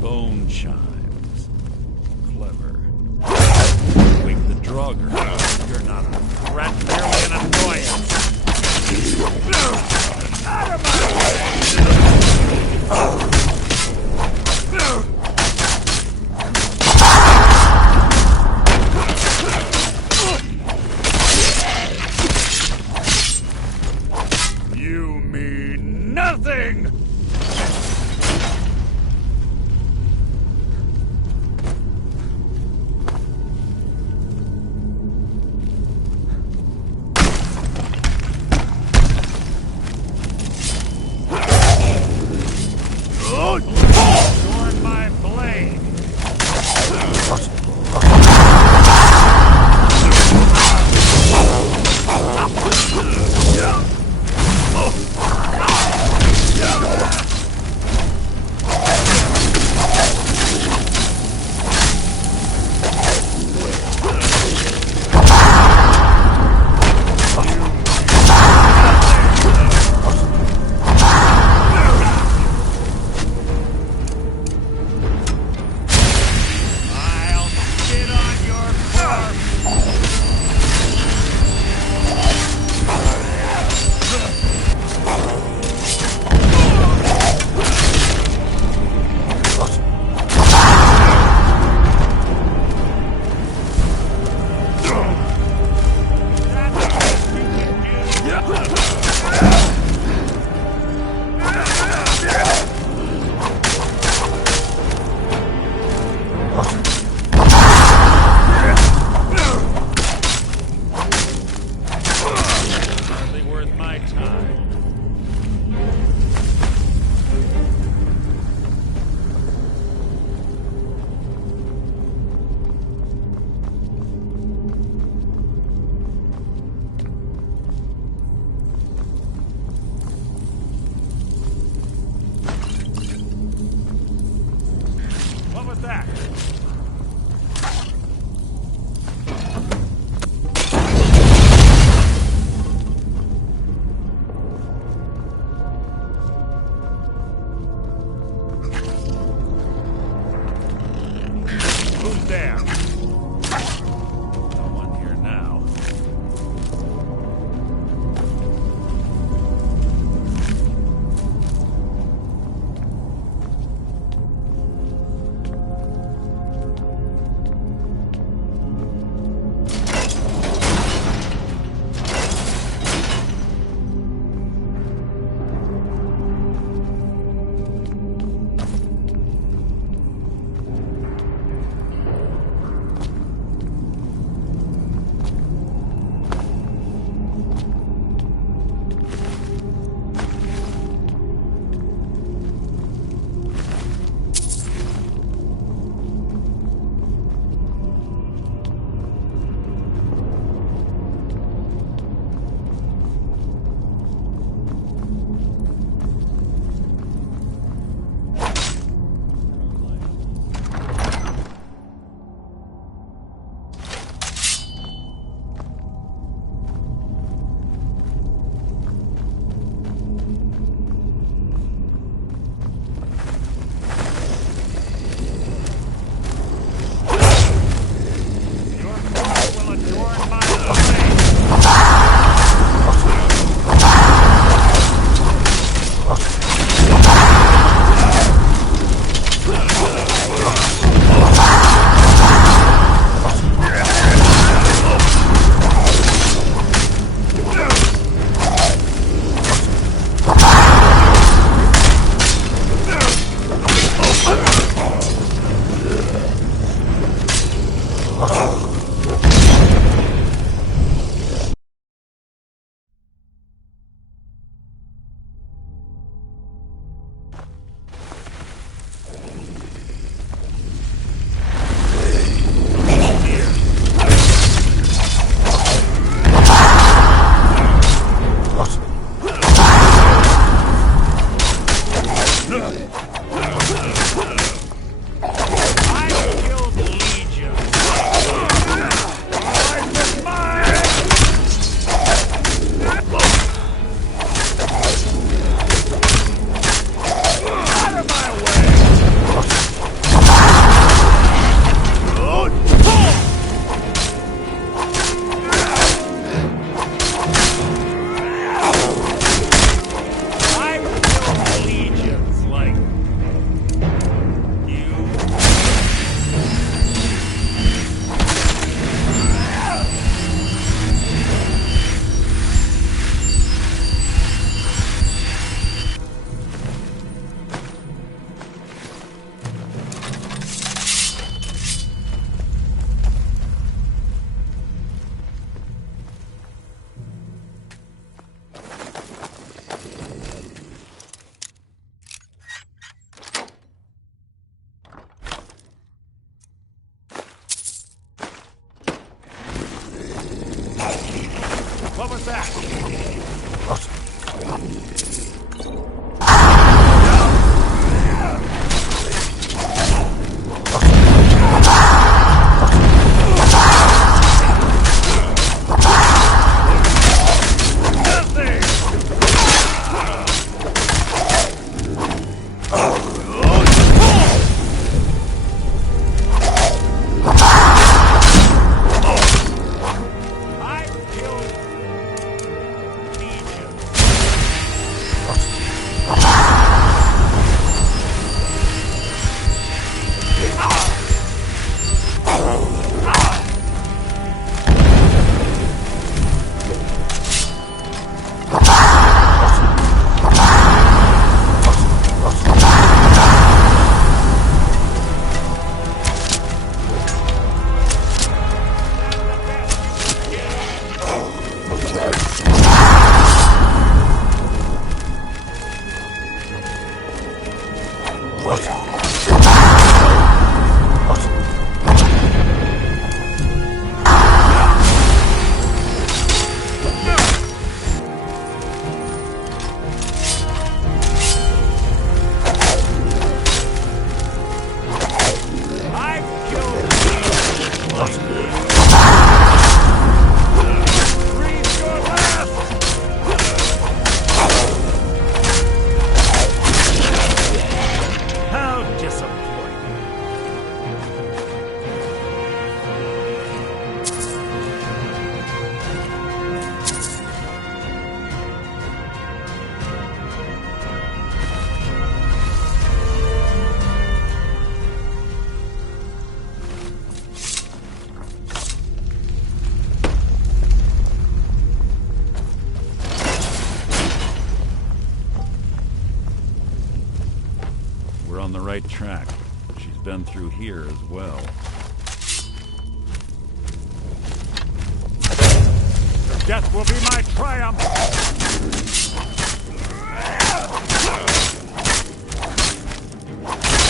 Bone chimes. Clever. Wake the Draugr. You're not a threat, merely an annoyance. Out of my way! You mean nothing! that? Who's there? No one here now. What was that? We're on the right track. She's been through here as well. Death will be my triumph!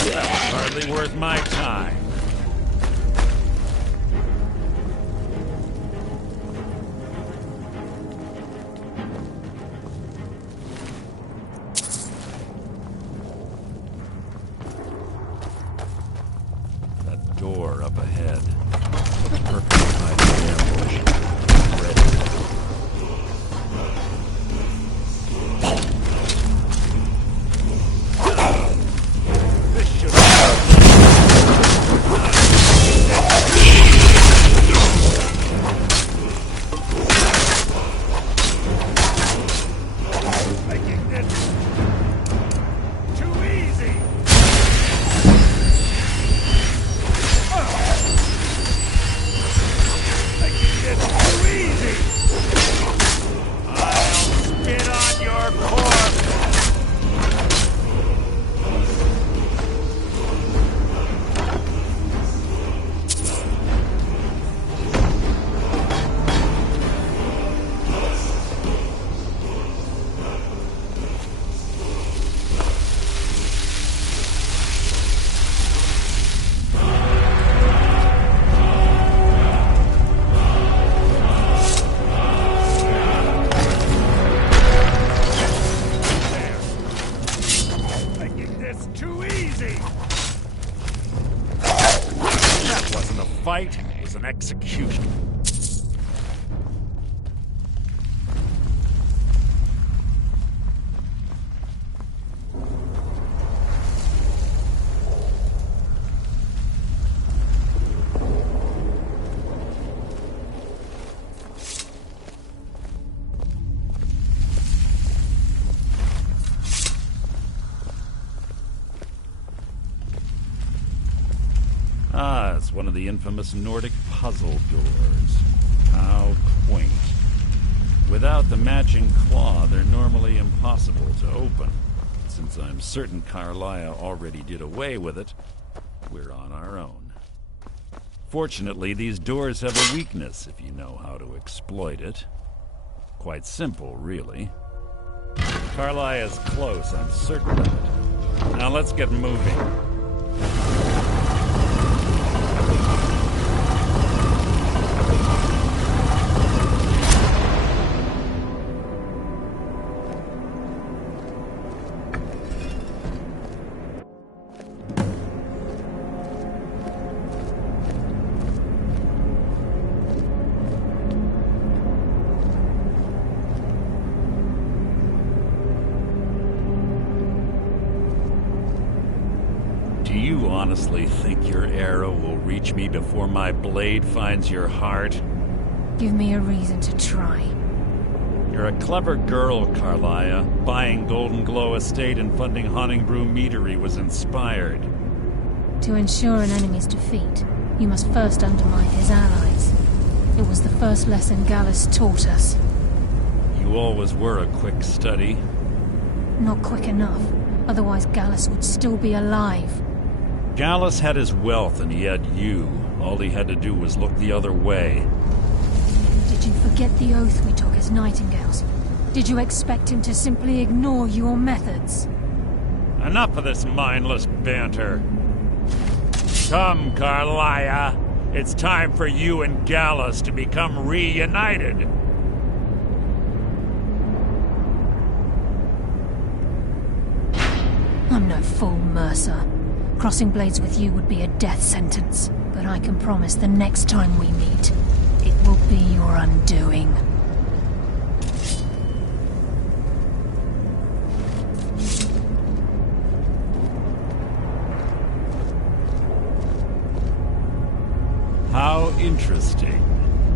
That's hardly worth my time. That door up ahead. Perfect hiding ambush. Ready. Fight was an execution. Ah, it's one of the infamous Nordic puzzle doors. How quaint. Without the matching claw, they're normally impossible to open. Since I'm certain Carlia already did away with it, we're on our own. Fortunately, these doors have a weakness if you know how to exploit it. Quite simple, really. Carlia is close, I'm certain of it. Now let's get moving. Do you honestly think your arrow will reach me before my blade finds your heart? Give me a reason to try. You're a clever girl, Carlia. Buying Golden Glow Estate and funding Haunting Brew Meadery was inspired. To ensure an enemy's defeat, you must first undermine his allies. It was the first lesson Gallus taught us. You always were a quick study. Not quick enough. Otherwise Gallus would still be alive. Gallus had his wealth and he had you. All he had to do was look the other way. Did you forget the oath we took as Nightingales? Did you expect him to simply ignore your methods? Enough of this mindless banter. Come, Carlia. It's time for you and Gallus to become reunited. I'm no fool, Mercer. Crossing blades with you would be a death sentence, but I can promise the next time we meet, it will be your undoing. How interesting.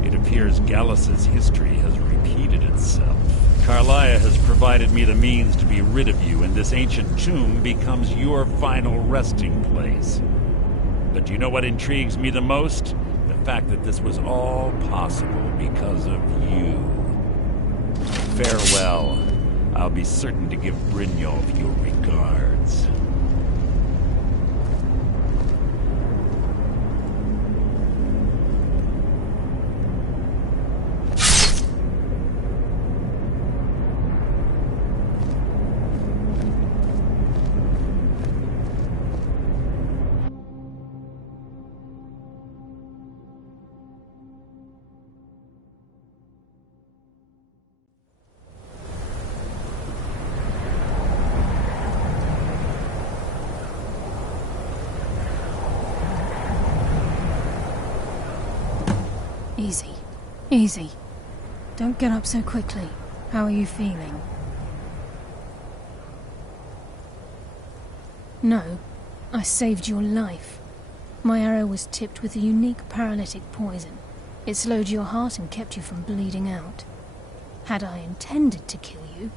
It appears Gallus's history has repeated itself. Carlia has provided me the means to be rid of you, and this ancient tomb becomes your final resting place. But do you know what intrigues me the most? The fact that this was all possible because of you. Farewell. I'll be certain to give Brynjolf your regards. Easy. Easy. Don't get up so quickly. How are you feeling? No. I saved your life. My arrow was tipped with a unique paralytic poison. It slowed your heart and kept you from bleeding out. Had I intended to kill you,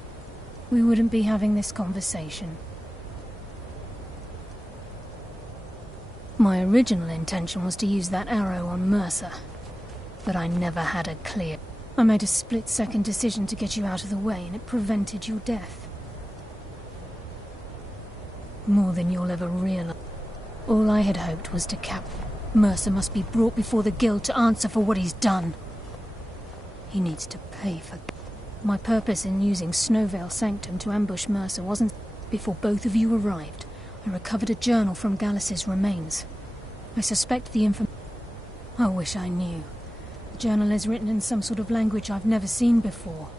we wouldn't be having this conversation. My original intention was to use that arrow on Mercer, but I never had a clear... I made a split-second decision to get you out of the way, and it prevented your death. More than you'll ever realize. All I had hoped was to Mercer must be brought before the Guild to answer for what he's done. He needs to pay for... My purpose in using Snowvale Sanctum to ambush Mercer wasn't... Before both of you arrived, I recovered a journal from Gallus's remains. I suspect the I wish I knew. The journal is written in some sort of language I've never seen before.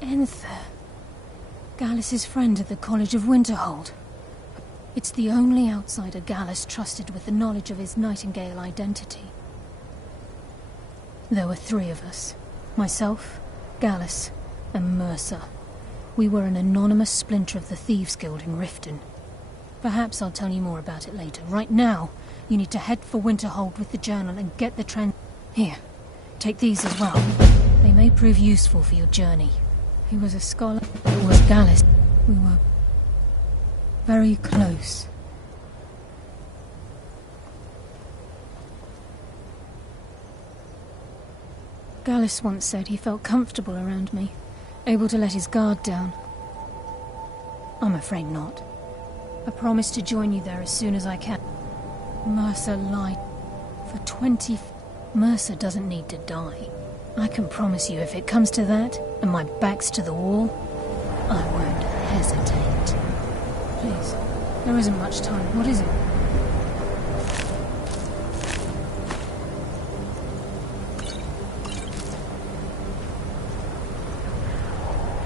Enther. Gallus's friend at the College of Winterhold. It's the only outsider Gallus trusted with the knowledge of his Nightingale identity. There were 3 of us. Myself, Gallus, and Mercer. We were an anonymous splinter of the Thieves' Guild in Riften. Perhaps I'll tell you more about it later. Right now, you need to head for Winterhold with the journal and get the Here, take these as well. They may prove useful for your journey. He was a scholar. It was Gallus. We were very close. Gallus once said he felt comfortable around me, able to let his guard down. I'm afraid not. I promise to join you there as soon as I can. Mercer lied. For 20... Mercer doesn't need to die. I can promise you if it comes to that, and my back's to the wall, I won't hesitate. Please, there isn't much time. What is it?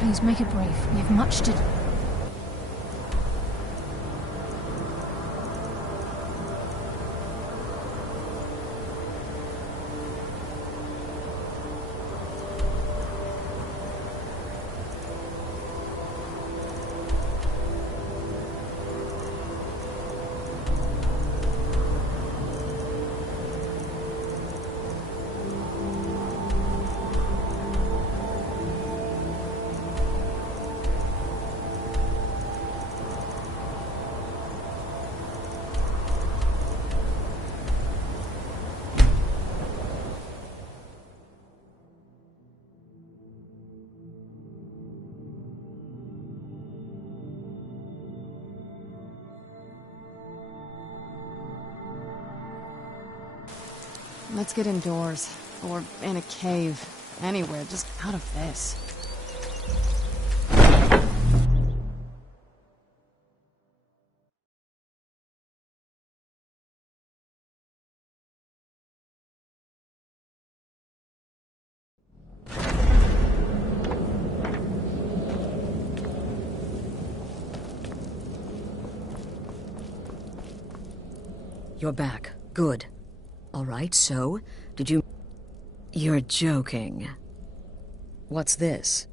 Please make it brief. We have much to do. Let's get indoors. Or in a cave. Anywhere, just out of this. You're back. Good. All right, so, did you... You're joking. What's this?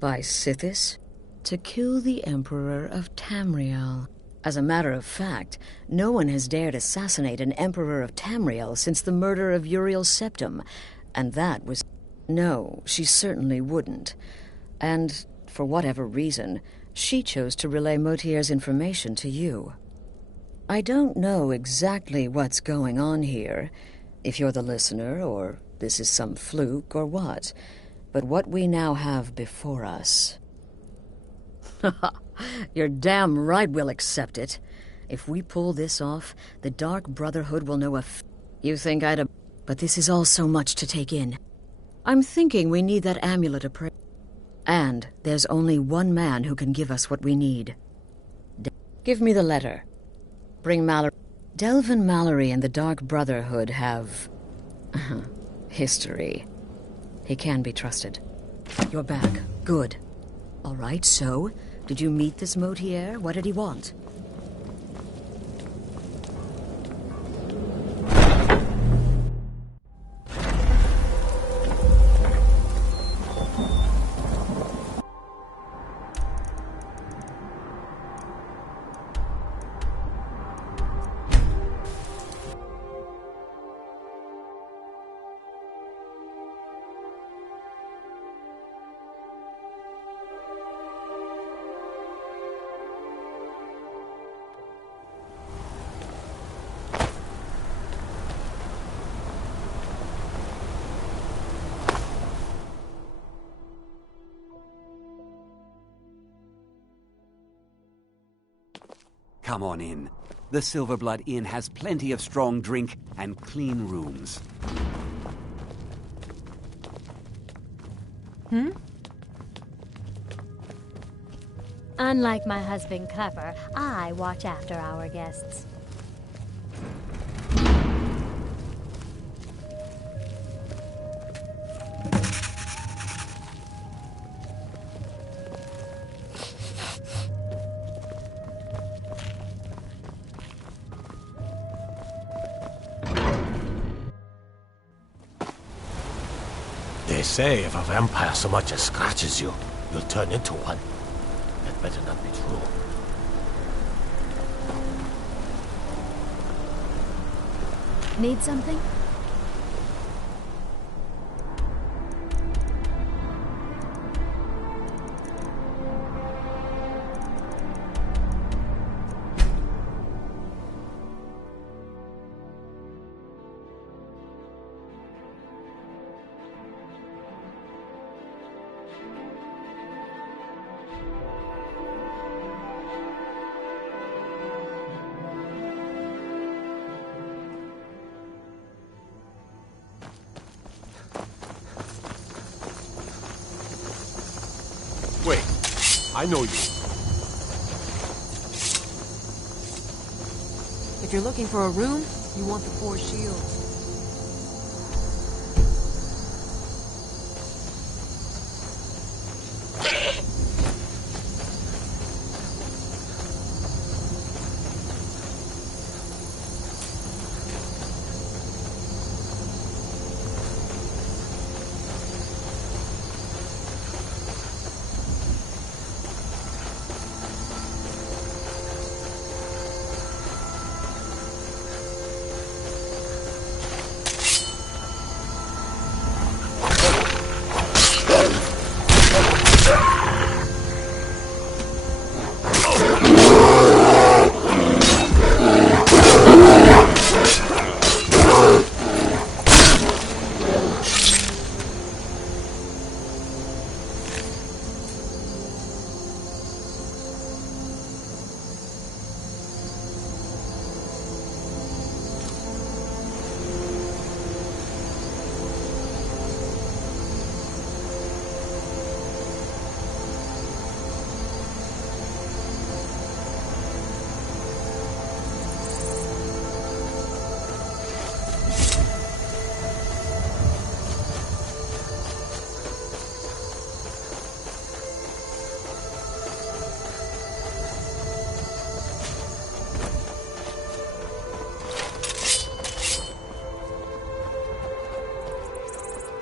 By Sithis? To kill the Emperor of Tamriel. As a matter of fact, no one has dared assassinate an Emperor of Tamriel since the murder of Uriel Septim, and that was... No, she certainly wouldn't. And, for whatever reason, she chose to relay Motier's information to you. I don't know exactly what's going on here, if you're the listener, or this is some fluke, or what. But what we now have before us... You're damn right we'll accept it. If we pull this off, the Dark Brotherhood will know You think I'd have... But this is all so much to take in. I'm thinking we need that amulet of prayer. And there's only one man who can give us what we need. Give me the letter. Bring Mallory. Delvin Mallory and the Dark Brotherhood have... history. He can be trusted. You're back. Good. All right, so, did you meet this Motier? What did he want? Come on in. The Silverblood Inn has plenty of strong drink and clean rooms. Hmm? Unlike my husband Clever, I watch after our guests. They say if a vampire so much as scratches you, you'll turn into one. That better not be true. Need something? Wait, I know you. If you're looking for a room, you want the 4 shields.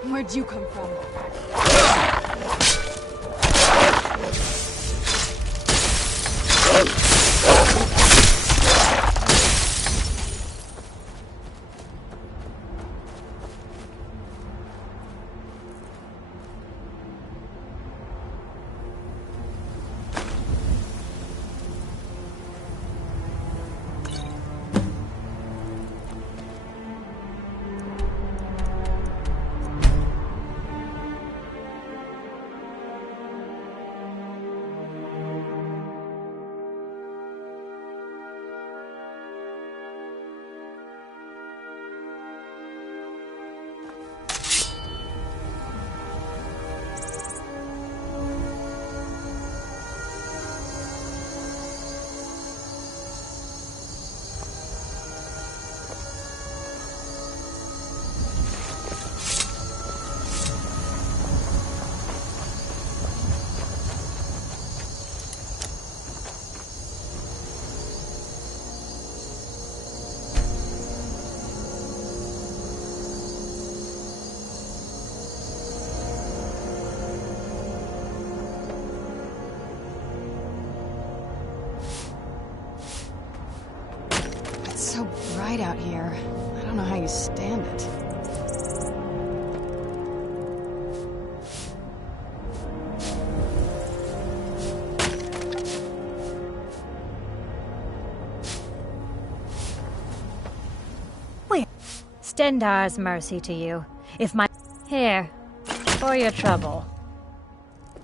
Where'd you come from? It's so bright out here. I don't know how you stand it. Wait. Stendar's mercy to you. If my... Here. For your trouble.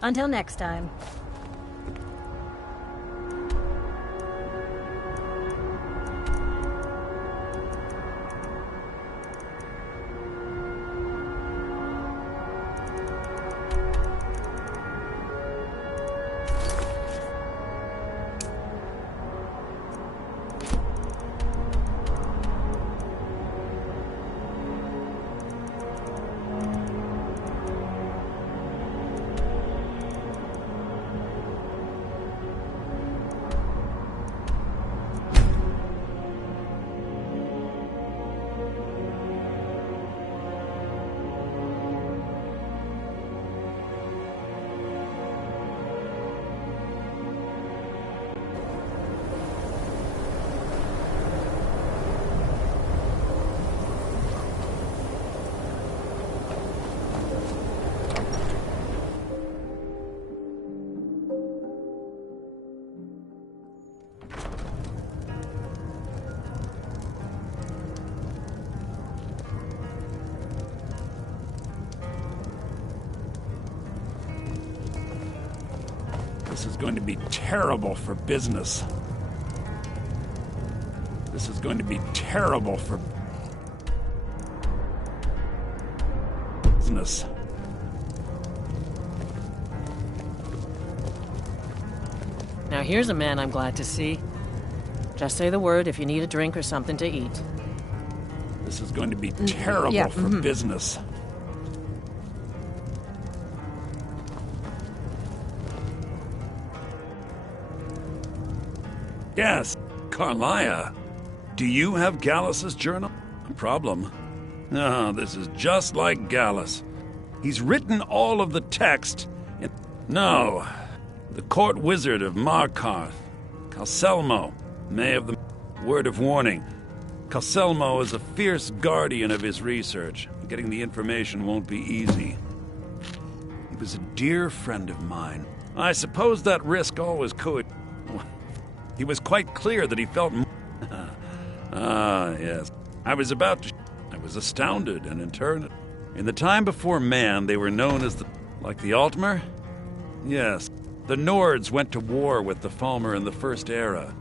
Until next time. going to be terrible for business. This is going to be terrible for business. Now here's a man I'm glad to see. Just say the word if you need a drink or something to eat. This is going to be terrible for business. Yes, Carlia. Do you have Gallus's journal? No problem. No, this is just like Gallus. He's written all of the text in... No. The court wizard of Markarth, Calcelmo, may have the word of warning. Calcelmo is a fierce guardian of his research. Getting the information won't be easy. He was a dear friend of mine. I suppose that risk always could. He was quite clear that he felt... yes. I was astounded and in turn... In the time before man, they were known as the... Like the Altmer? Yes. The Nords went to war with the Falmer in the First Era.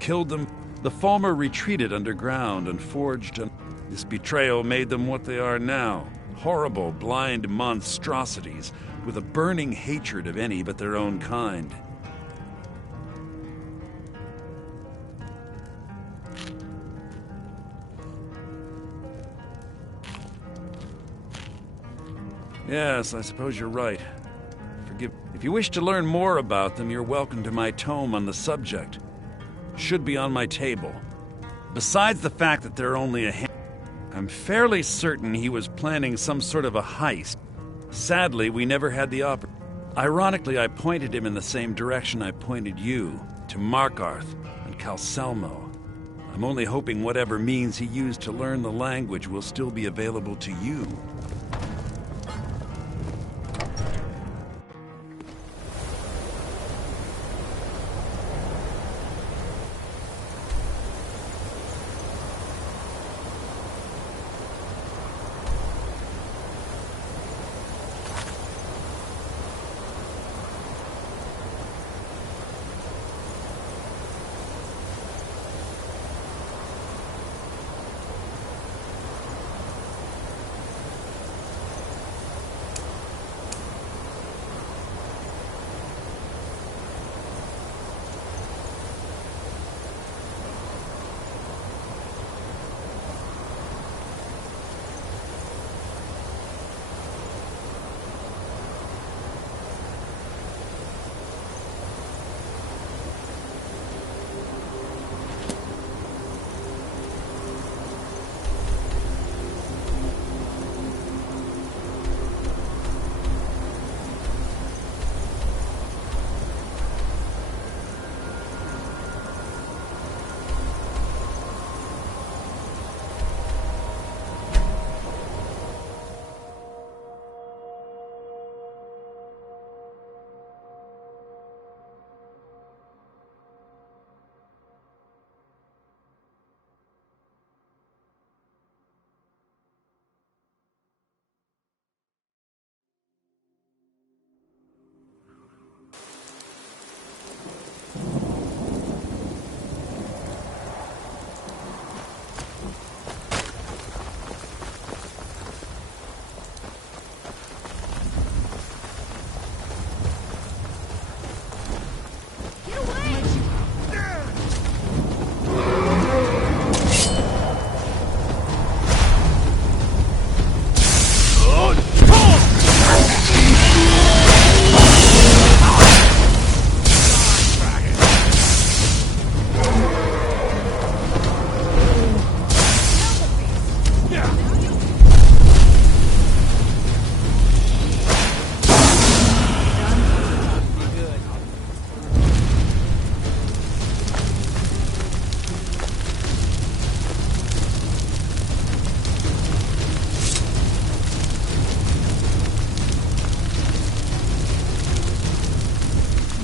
Killed them. The Falmer retreated underground and forged... This betrayal made them what they are now. Horrible, blind monstrosities with a burning hatred of any but their own kind. Yes, I suppose you're right. Forgive. If you wish to learn more about them, you're welcome to my tome on the subject. Should be on my table. Besides the fact that they're only a I'm fairly certain he was planning some sort of a heist. Sadly, we never had the opportunity. Ironically, I pointed him in the same direction I pointed you, to Markarth and Calcelmo. I'm only hoping whatever means he used to learn the language will still be available to you.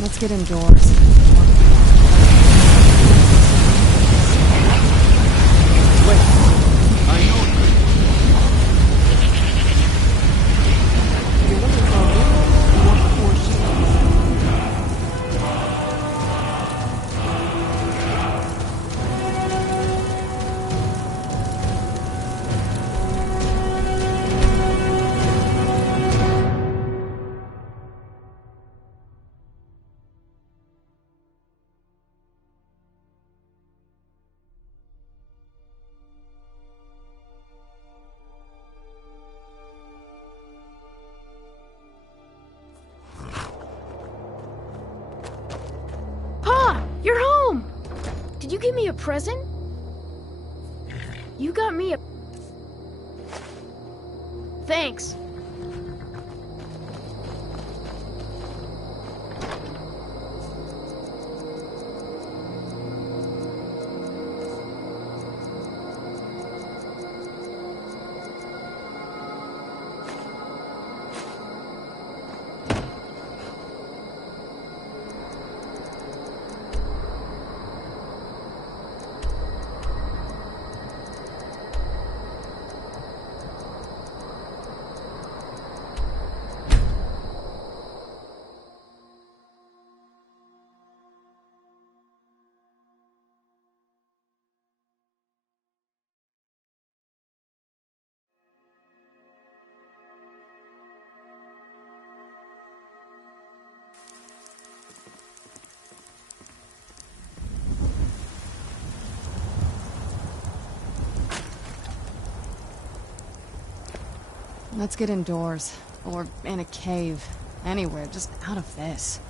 Let's get indoors. Did you give me a present? You got me a... Thanks. Let's get indoors. Or in a cave. Anywhere, just out of this.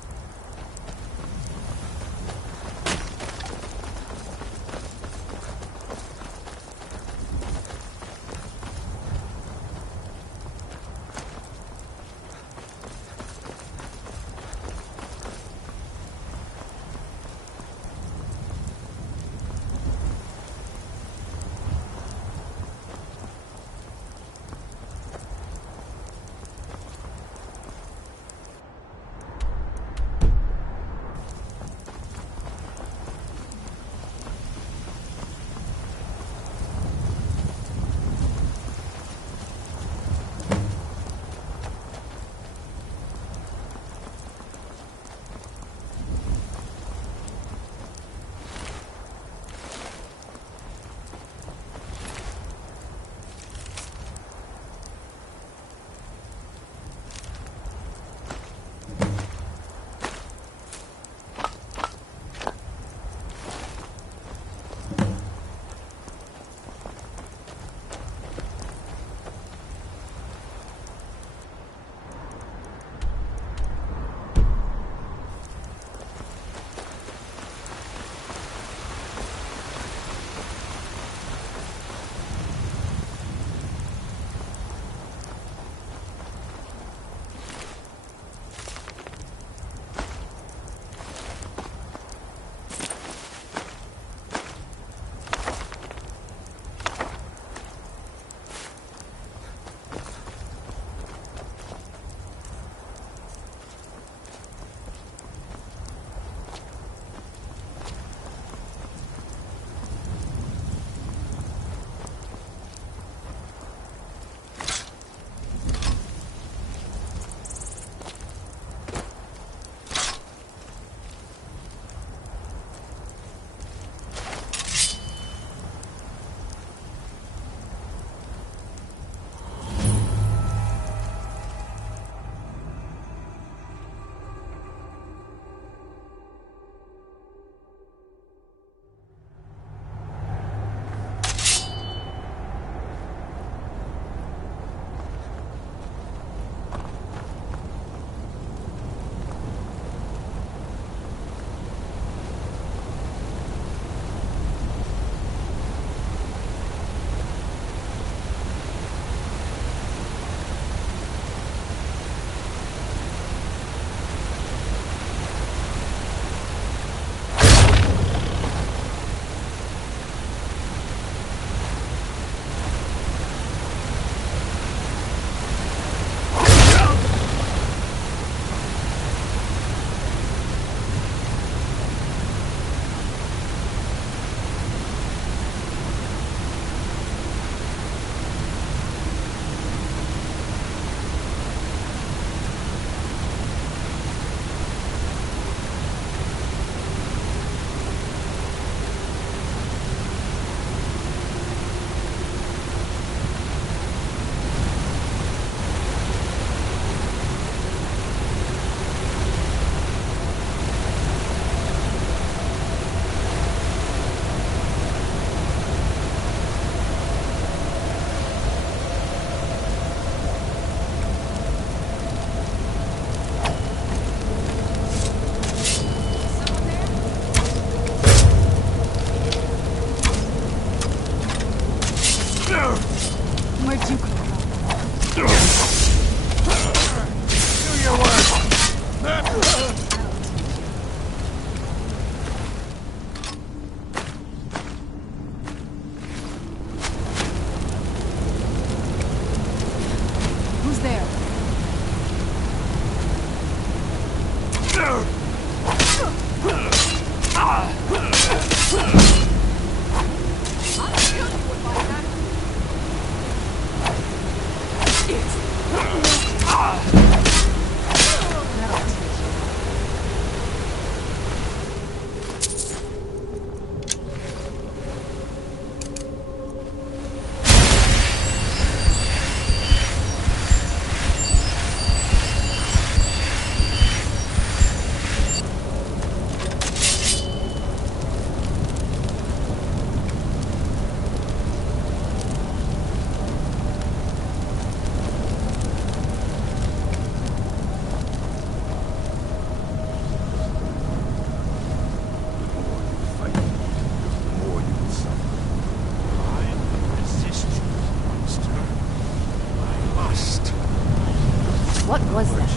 What was that?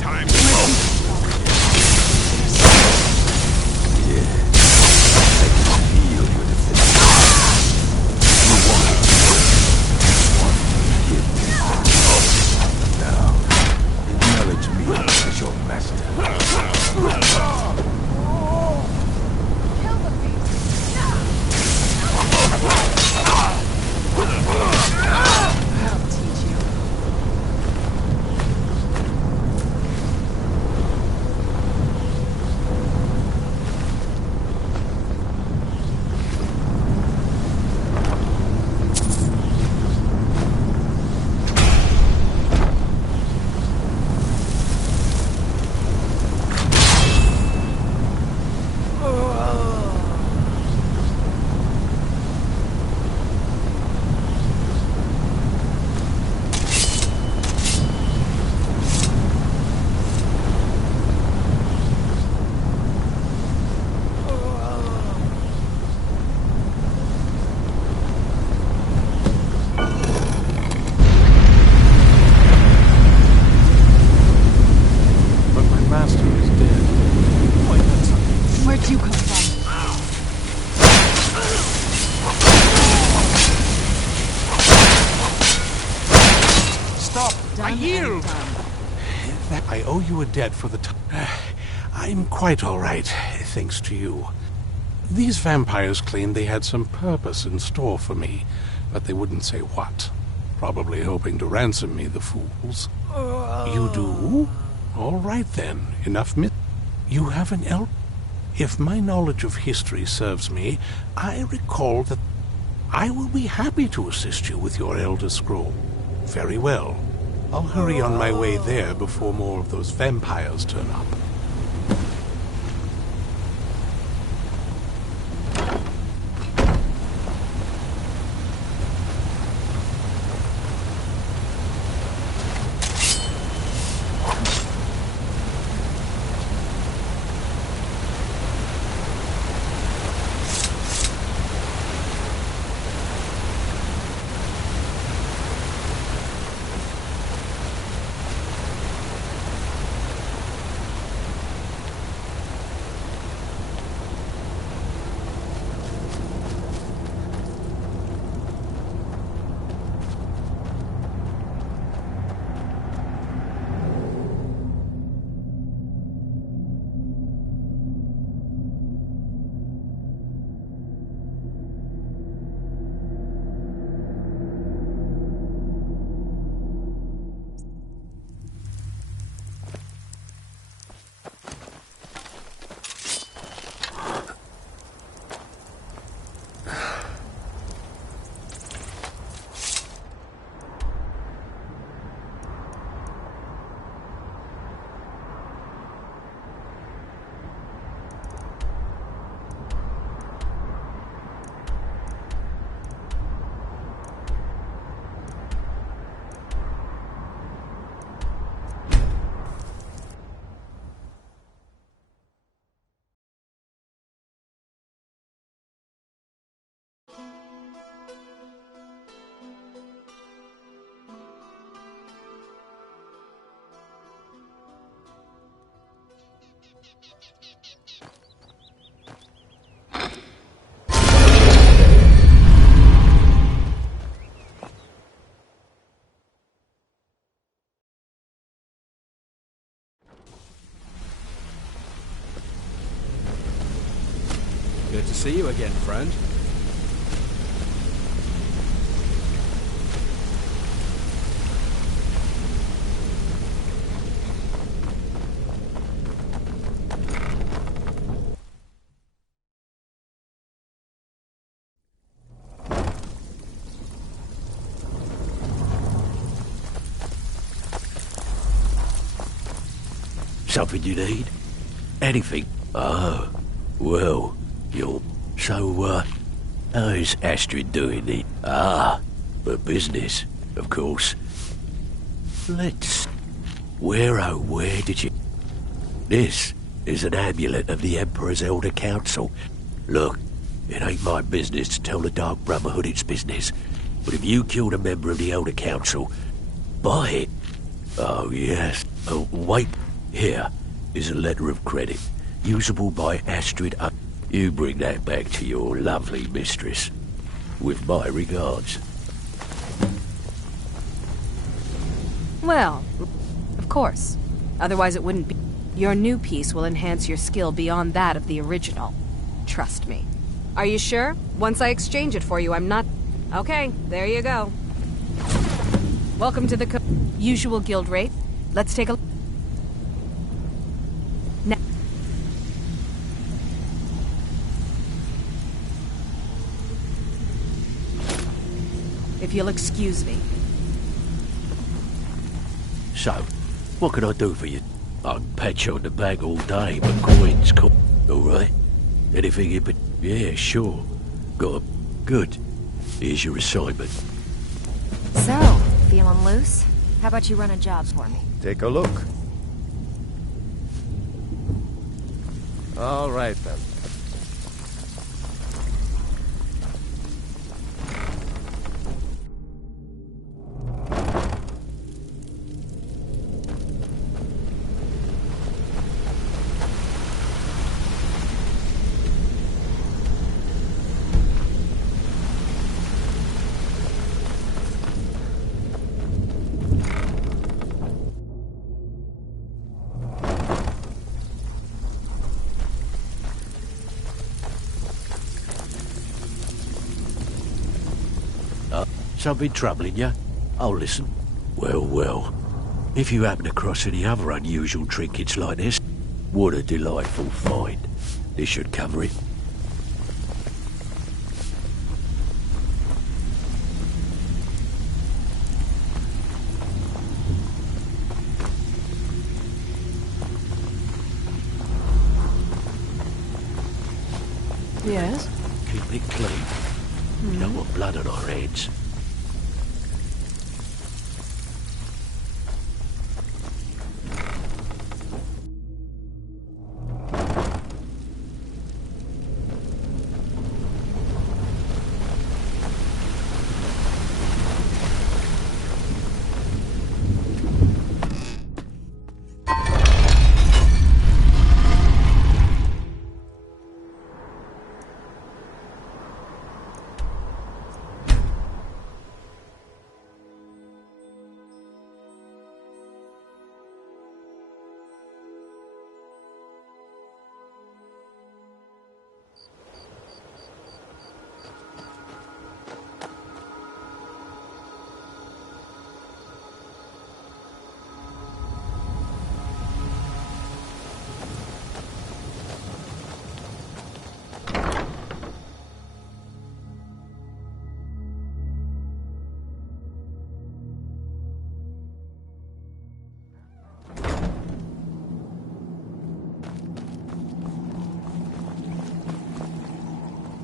Time to go. Yeah. I can feel your defense. You want it. You want to give me. Now, acknowledge me as your master. Kill the beast. I'll teach you. But my master is dead. Why, that's something. Where'd you come from? Stop! I Done yield! and done. I owe you a debt for the time. I'm quite all right, thanks to you. These vampires claimed they had some purpose in store for me, but they wouldn't say what. Probably hoping to ransom me, the fools. You do? All right then, enough myth. You have an If my knowledge of history serves me, I recall that I will be happy to assist you with your Elder Scroll. Very well. I'll hurry on my way there before more of those vampires turn up. Good to see you again, friend. Something you need? Anything? Oh, well, you're... So, how's Astrid doing it? Ah, for business, of course. Let's... Where, oh, where did you... This is an amulet of the Emperor's Elder Council. Look, it ain't my business to tell the Dark Brotherhood its business, but if you killed a member of the Elder Council, buy it. Oh, yes. Oh, wait. Here is a letter of credit, usable by Astrid. You bring that back to your lovely mistress. With my regards. Well, of course. Otherwise it wouldn't be. Your new piece will enhance your skill beyond that of the original. Trust me. Are you sure? Once I exchange it for you, I'm not... Okay, there you go. Welcome to the usual guild rate. Let's take a... If you'll excuse me. So, what can I do for you? I can pat you on the back all day, but coins cool. Alright? Anything in... Yeah, sure. Got 'em. Good. Here's your assignment. So, feeling loose? How about you run a job for me? Take a look. All right, then. Something troubling you? I'll listen. Well, well. If you happen across any other unusual trinkets like this, what a delightful find. This should cover it. Yes? Keep it clean. We don't want blood on our heads.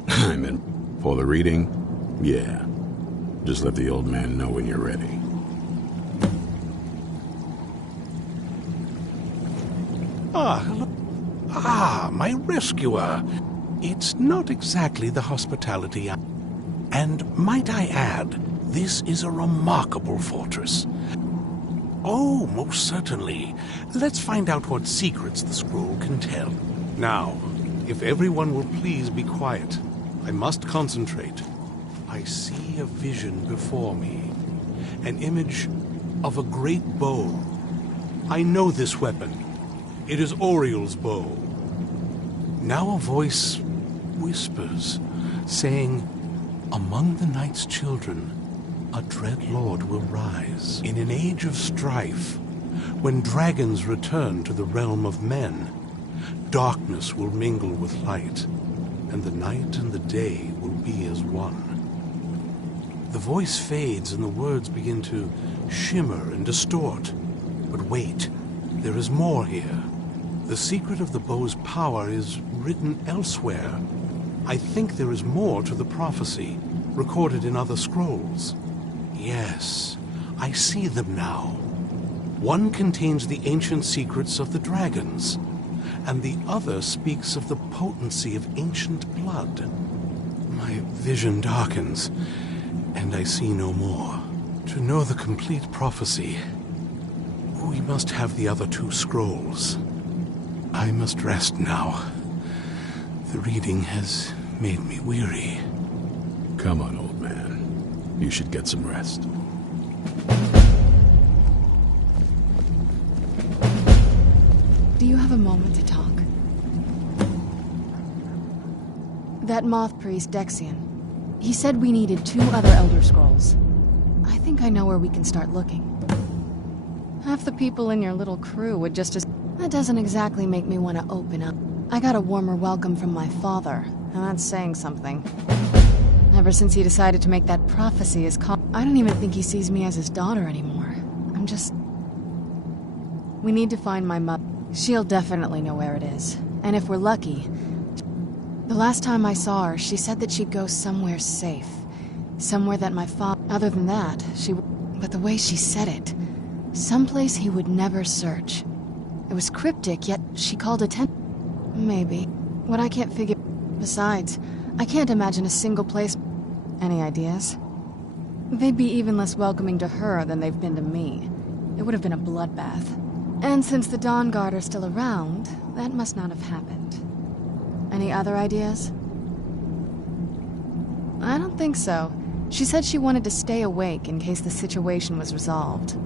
I'm in. For the reading? Yeah. Just let the old man know when you're ready. My rescuer. It's not exactly the hospitality And might I add, this is a remarkable fortress. Oh, most certainly. Let's find out what secrets the scroll can tell. Now, if everyone will please be quiet, I must concentrate. I see a vision before me. An image of a great bow. I know this weapon. It is Oriel's bow. Now a voice whispers, saying, "Among the night's children, a dread lord will rise. In an age of strife, when dragons return to the realm of men, darkness will mingle with light, and the night and the day will be as one." The voice fades and the words begin to shimmer and distort. But wait, there is more here. The secret of the bow's power is written elsewhere. I think there is more to the prophecy, recorded in other scrolls. Yes, I see them now. One contains the ancient secrets of the dragons, and the other speaks of the potency of ancient blood. My vision darkens, and I see no more. To know the complete prophecy, we must have the other 2 scrolls. I must rest now. The reading has made me weary. Come on, old man. You should get some rest. Do you have a moment to talk? That moth priest, Dexian, he said we needed 2 other Elder Scrolls. I think I know where we can start looking. Half the people in your little crew would just as... That doesn't exactly make me want to open up. I got a warmer welcome from my father, and that's saying something. Ever since he decided to make that prophecy his call, I don't even think he sees me as his daughter anymore. I'm just... We need to find my mother. She'll definitely know where it is. And if we're lucky... The last time I saw her, she said that she'd go somewhere safe. Somewhere that my father... Other than that, she... But the way she said it... Someplace he would never search. It was cryptic, yet she called attention. Maybe. What I can't figure... Besides, I can't imagine a single place... Any ideas? They'd be even less welcoming to her than they've been to me. It would have been a bloodbath. And since the Dawn Guard are still around, that must not have happened. Any other ideas? I don't think so. She said she wanted to stay awake in case the situation was resolved.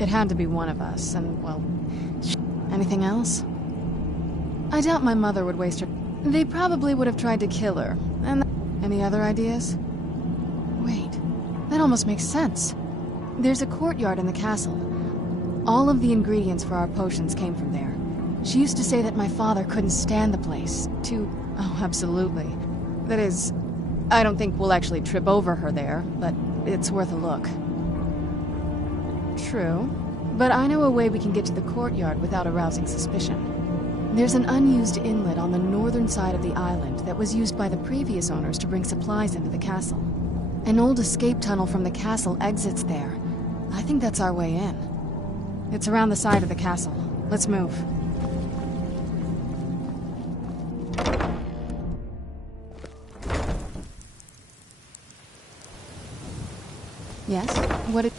It had to be one of us, and, well... Anything else? I doubt my mother would waste her... They probably would have tried to kill her, and... Any other ideas? Wait, that almost makes sense. There's a courtyard in the castle. All of the ingredients for our potions came from there. She used to say that my father couldn't stand the place. Oh, absolutely. That is, I don't think we'll actually trip over her there, but it's worth a look. True, but I know a way we can get to the courtyard without arousing suspicion. There's an unused inlet on the northern side of the island that was used by the previous owners to bring supplies into the castle. An old escape tunnel from the castle exits there. I think that's our way in. It's around the side of the castle. Let's move. Yes? What it...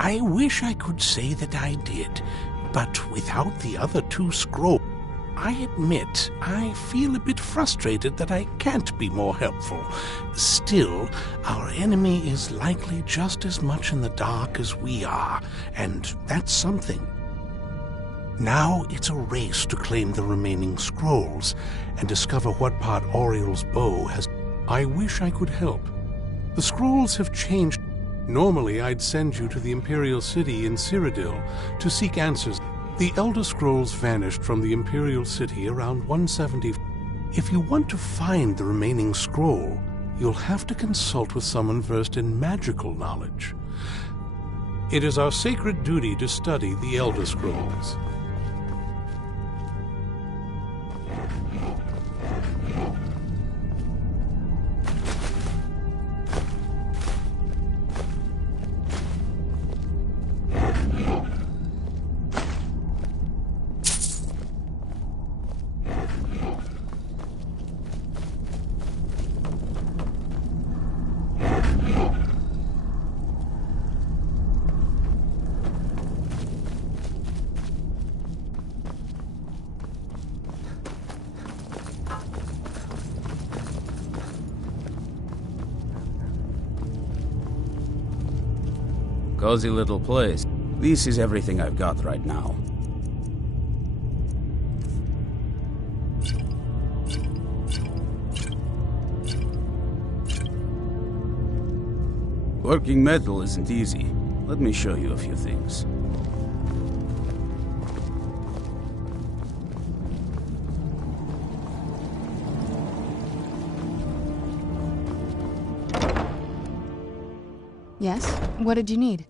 I wish I could say that I did, but without the other 2 scrolls, I admit I feel a bit frustrated that I can't be more helpful. Still, our enemy is likely just as much in the dark as we are, and that's something. Now it's a race to claim the remaining scrolls and discover what part Oriel's bow has... I wish I could help. The scrolls have changed. Normally, I'd send you to the Imperial City in Cyrodiil to seek answers. The Elder Scrolls vanished from the Imperial City around 170. If you want to find the remaining scroll, you'll have to consult with someone versed in magical knowledge. It is our sacred duty to study the Elder Scrolls. Cozy little place. This is everything I've got right now. Working metal isn't easy. Let me show you a few things. Yes? What did you need?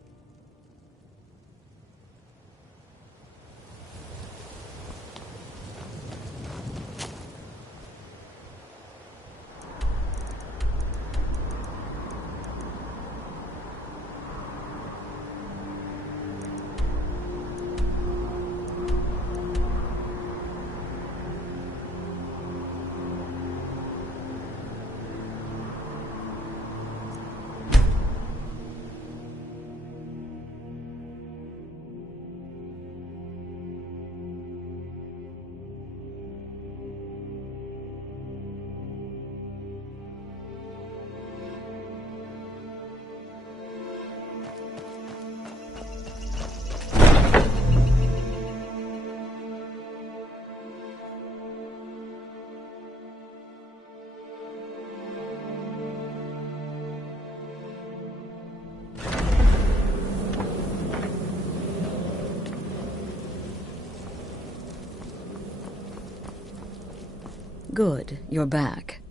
Good, you're back.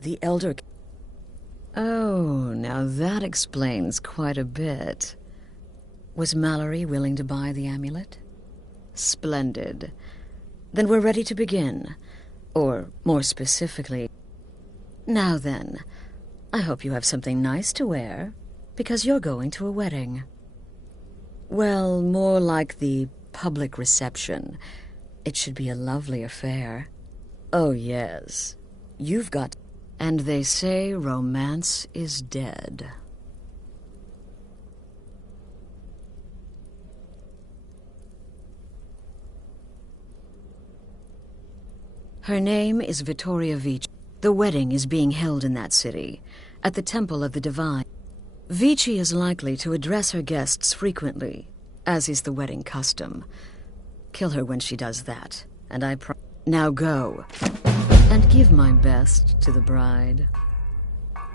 The Elder... Oh, now that explains quite a bit. Was Mallory willing to buy the amulet? Splendid. Then we're ready to begin. Or, more specifically... Now then, I hope you have something nice to wear, because you're going to a wedding. Well, more like the public reception. It should be a lovely affair. Oh, yes. You've got... And they say romance is dead. Her name is Vittoria Vici. The wedding is being held in that city, at the Temple of the Divine. Vici is likely to address her guests frequently, as is the wedding custom. Kill her when she does that, and I promise... Now go, and give my best to the bride.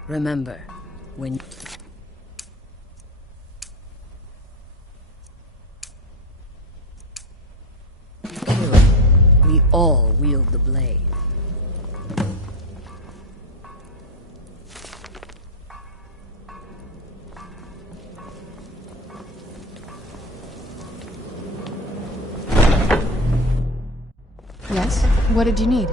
Remember, when... Kill, we all wield the blade. Yes? What did you need?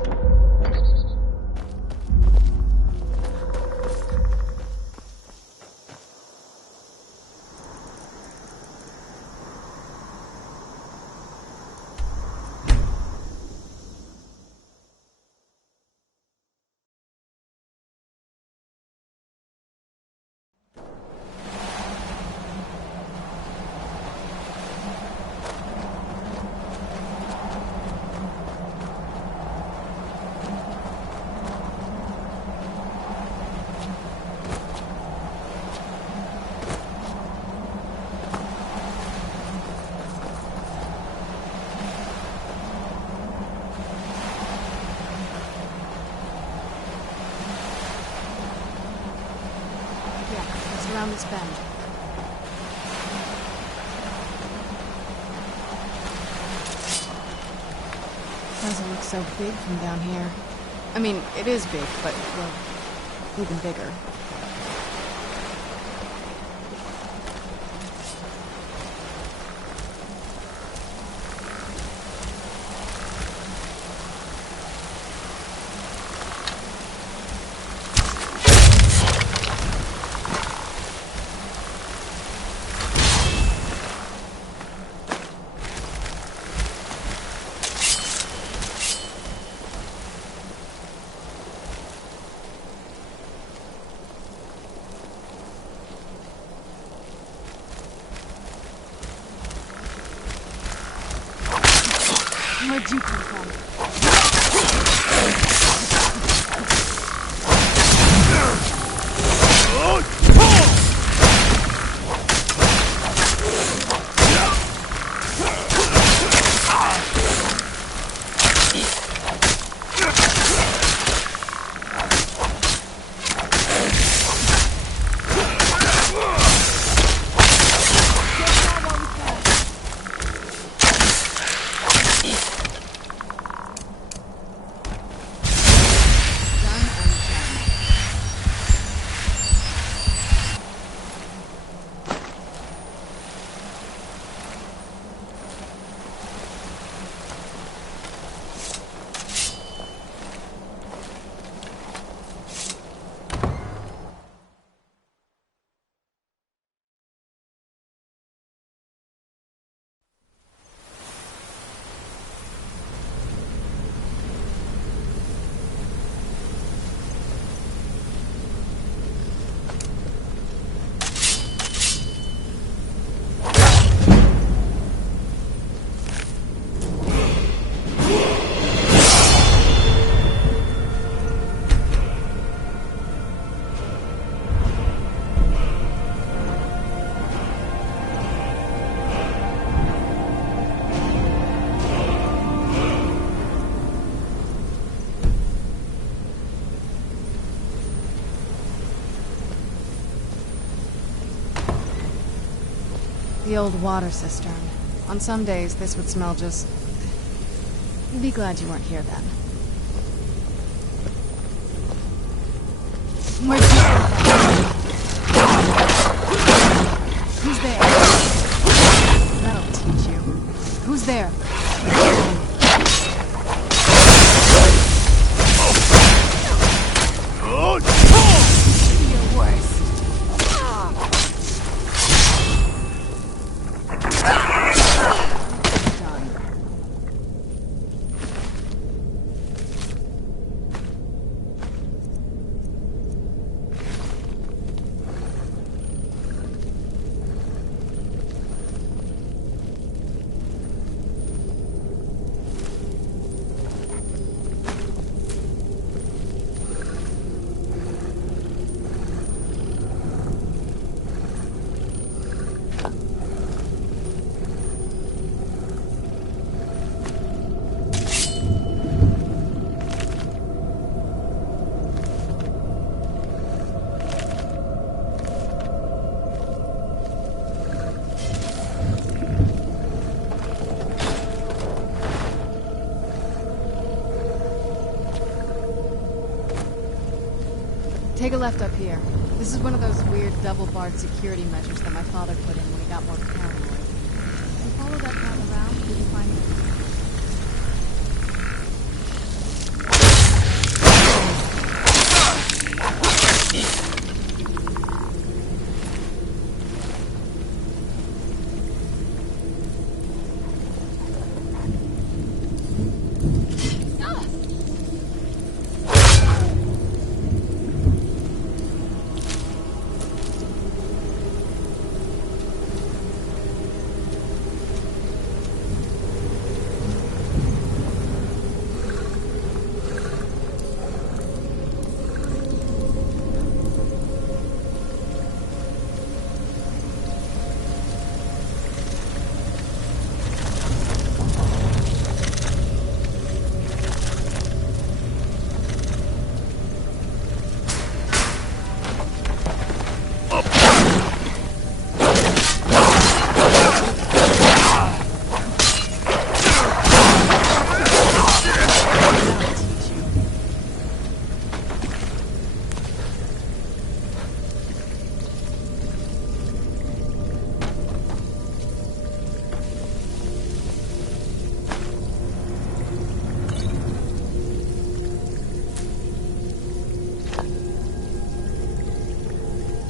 Around this bend. Doesn't look so big from down here. I mean, it is big, but, well, even bigger. Where'd you come from? The old water cistern. On some days, this would smell just... Be glad you weren't here then. Where'd you come from? Who's there? That'll teach you. Who's there? You're worse. Take a left up here. This is one of those weird double-barred security measures that my father put in when he got more paranoid. If you follow that path around, you can find it.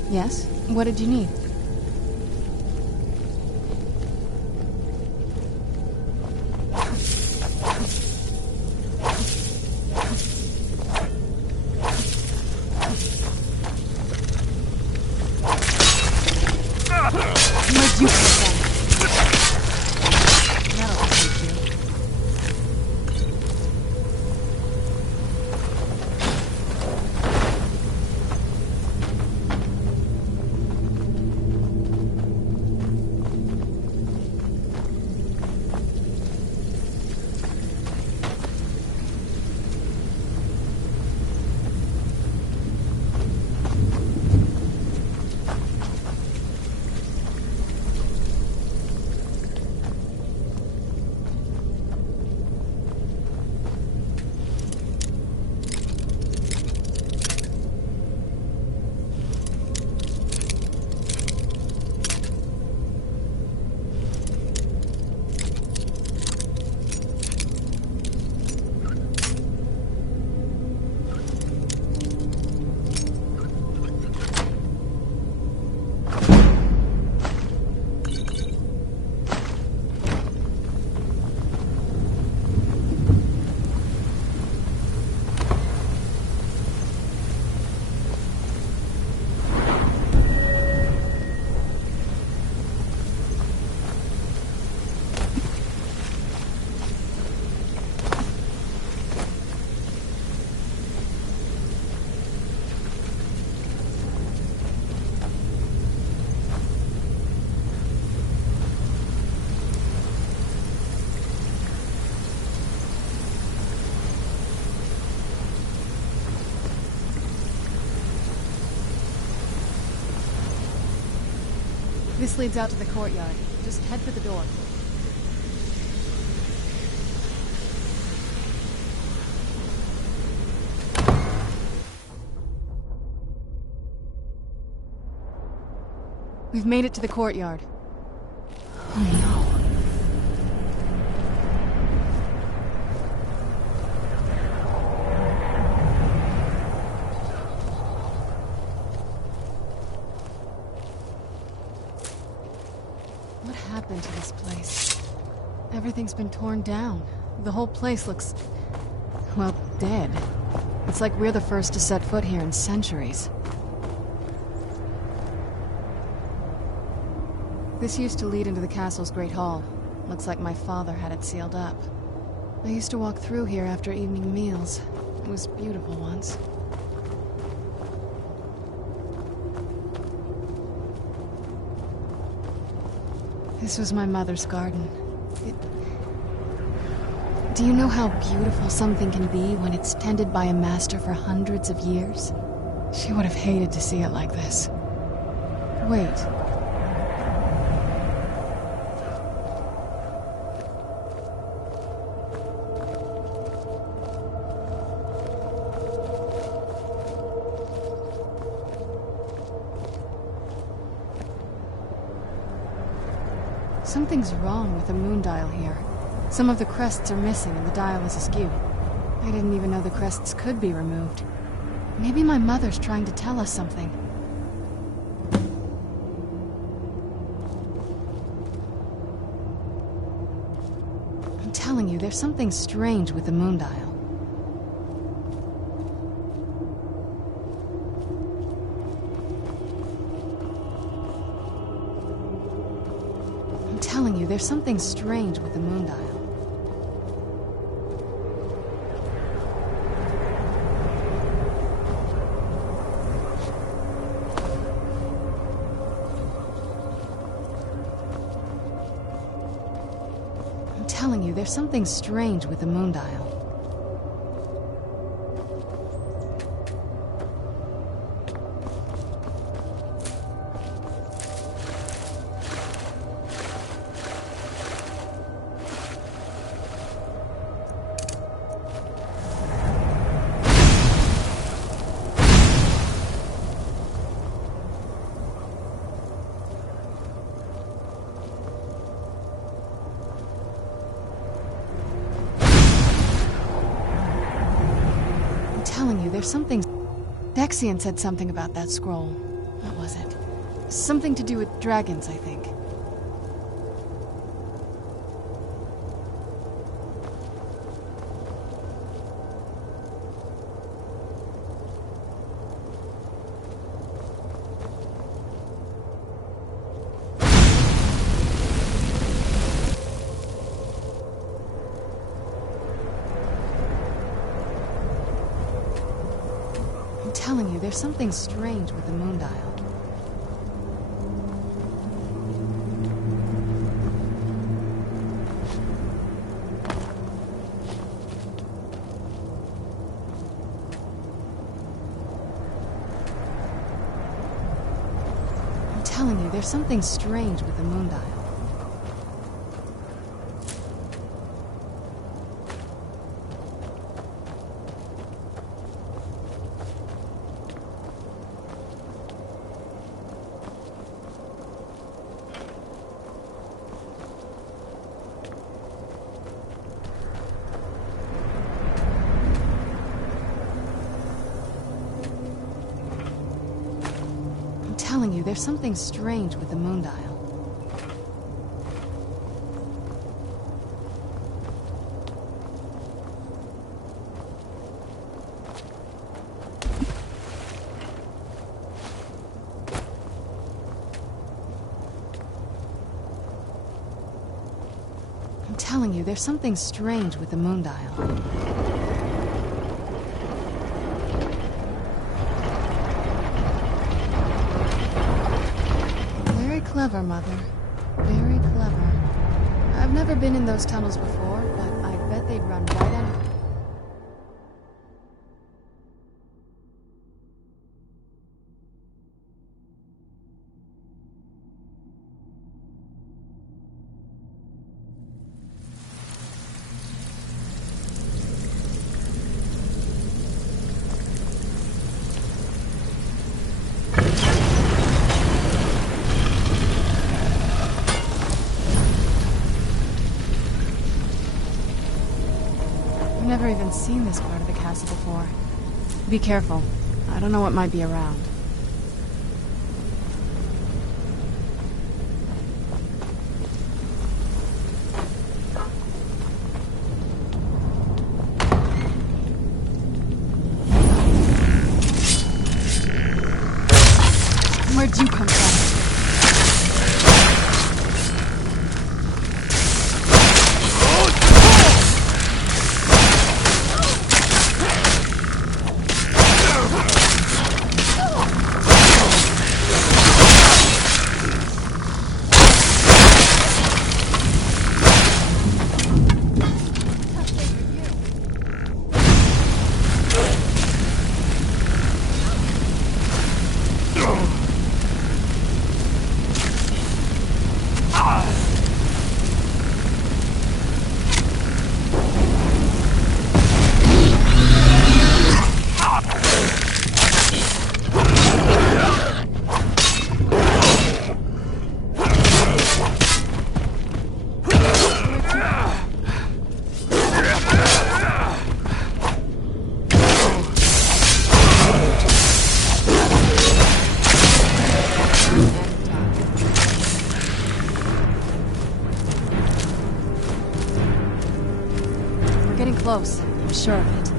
Yes? What did you need? Where'd you come from? That'll teach you. This leads out to the courtyard. Just head for the door. We've made it to the courtyard. Oh no. What happened to this place? Everything's been torn down. The whole place looks, well, dead. It's like we're the first to set foot here in centuries. This used to lead into the castle's great hall. Looks like my father had it sealed up. I used to walk through here after evening meals. It was beautiful once. This was my mother's garden. Do you know how beautiful something can be when it's tended by a master for hundreds of years? She would have hated to see it like this. Wait. Something's wrong with the moon dial here. Some of the crests are missing and the dial is askew. I didn't even know the crests could be removed. Maybe my mother's trying to tell us something. I'm telling you, there's something strange with the moon dial. I'm telling you, there's something strange with the moon dial. I'm telling you, there's something strange with the moon dial. I'm telling you, there's something... Dexian said something about that scroll. What was was it? Something to do with dragons, I think. I'm telling you, there's something strange with the moon dial. I'm telling you, there's something strange with the moon dial. I'm telling you, there's something strange with the moon dial. I'm telling you, there's something strange with the moon dial. Very clever, Mother. Very clever. I've never been in those tunnels before, but I bet they'd run right under. I've never even seen this part of the castle before. Be careful. I don't know what might be around. Where'd you come from? We're getting close. I'm sure of it.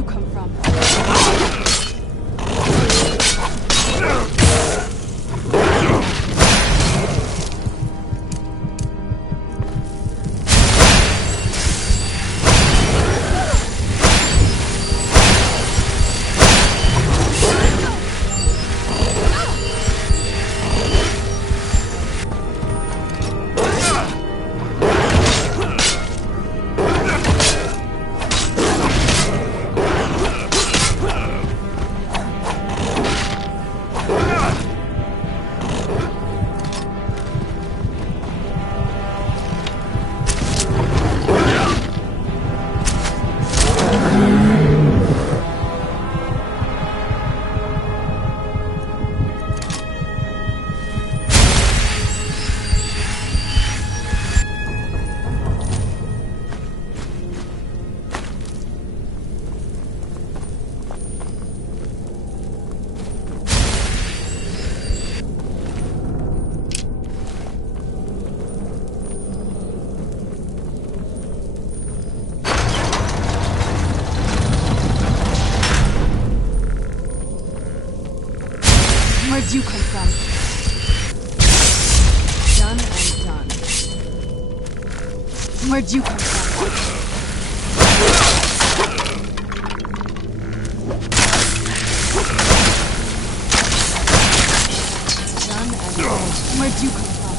you come from? Where'd you come from? Done and done. Where'd you come from? Done and done. Where'd you come from?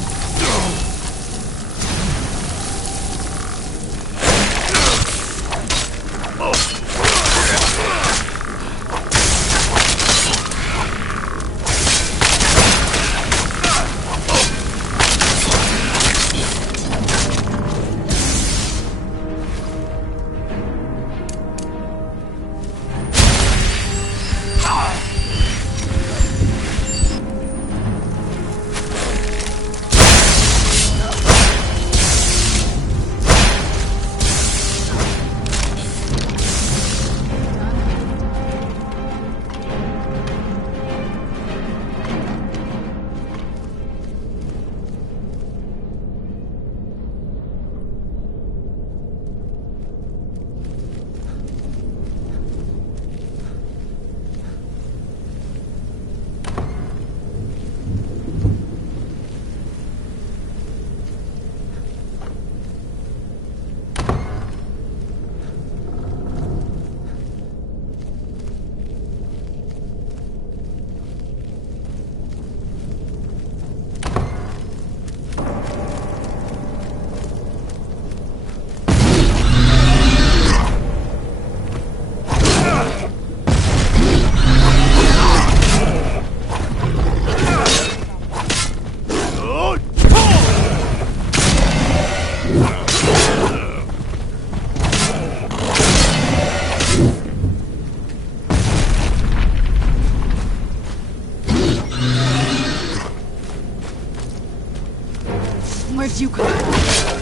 Where'd you come from?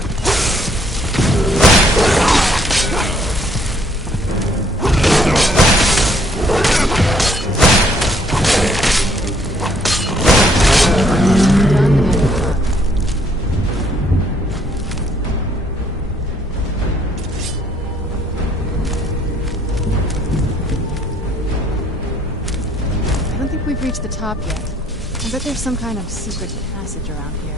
I don't think we've reached the top yet. I bet there's some kind of secret passage around here.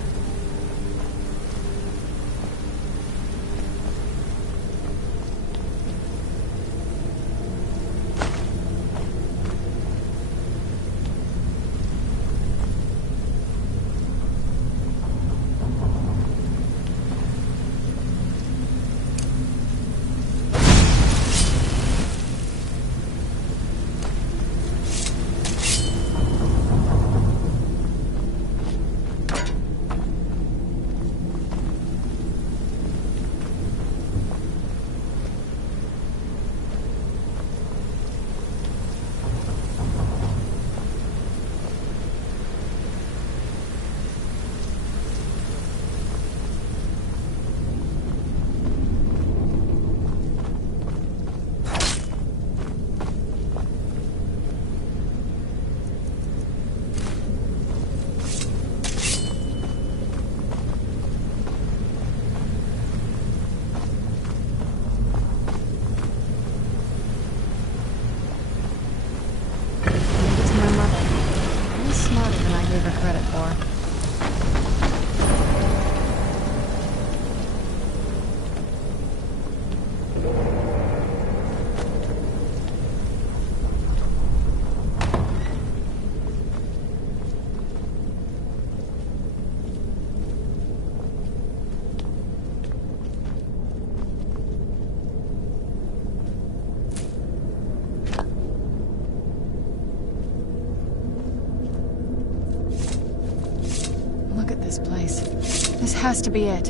has to be it.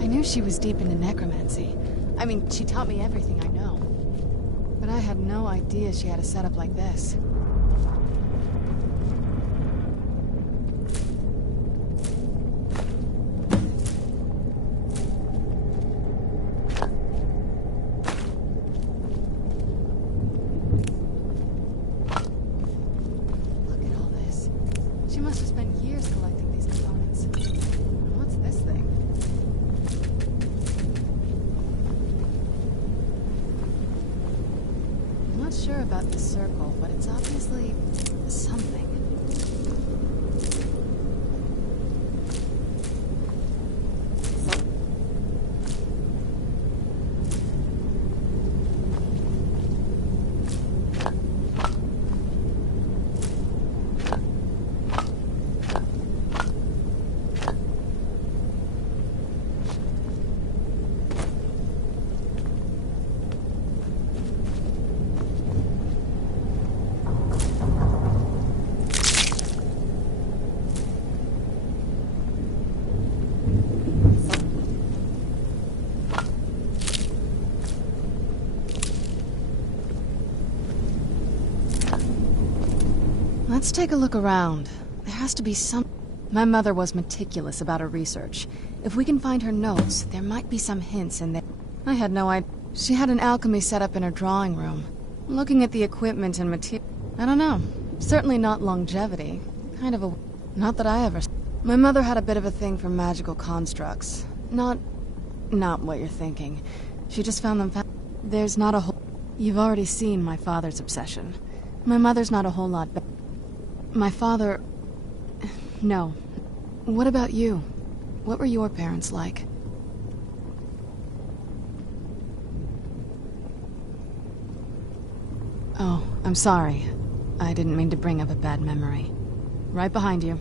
I knew she was deep into necromancy. I mean, she taught me everything I know. But I had no idea she had a setup like this. She must have spent years collecting these components. What's this thing? I'm not sure about the circle, but it's obviously something. Let's take a look around. There has to be some... My mother was meticulous about her research. If we can find her notes, there might be some hints in there. I had no idea. She had an alchemy set up in her drawing room. Looking at the equipment and material... I don't know. Certainly not longevity. Kind of a... Not that I ever... My mother had a bit of a thing for magical constructs. Not what you're thinking. She just found them... There's not a whole... You've already seen my father's obsession. My mother's not a whole lot better. My father... No. What about you? What were your parents like? Oh, I'm sorry. I didn't mean to bring up a bad memory. Right behind you.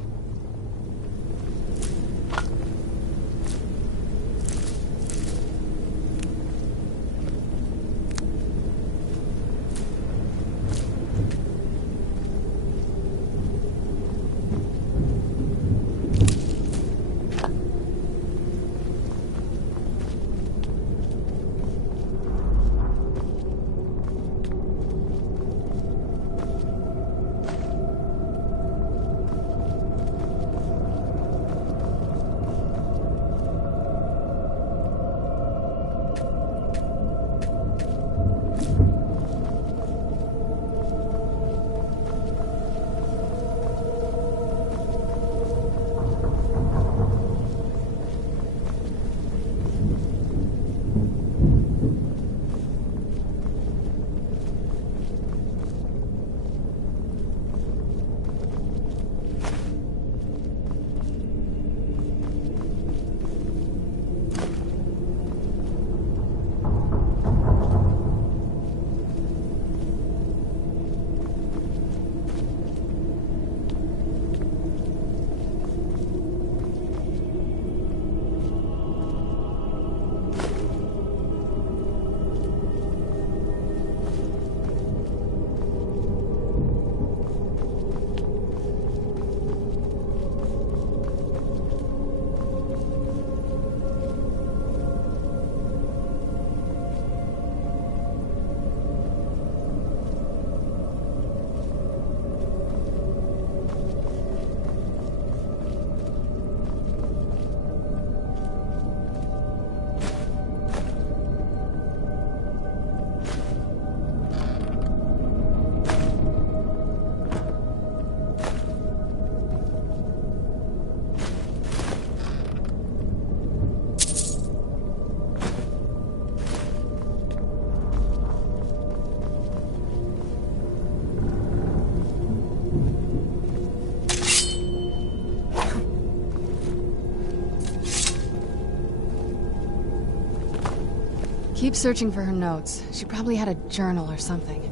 Keep searching for her notes. She probably had a journal or something.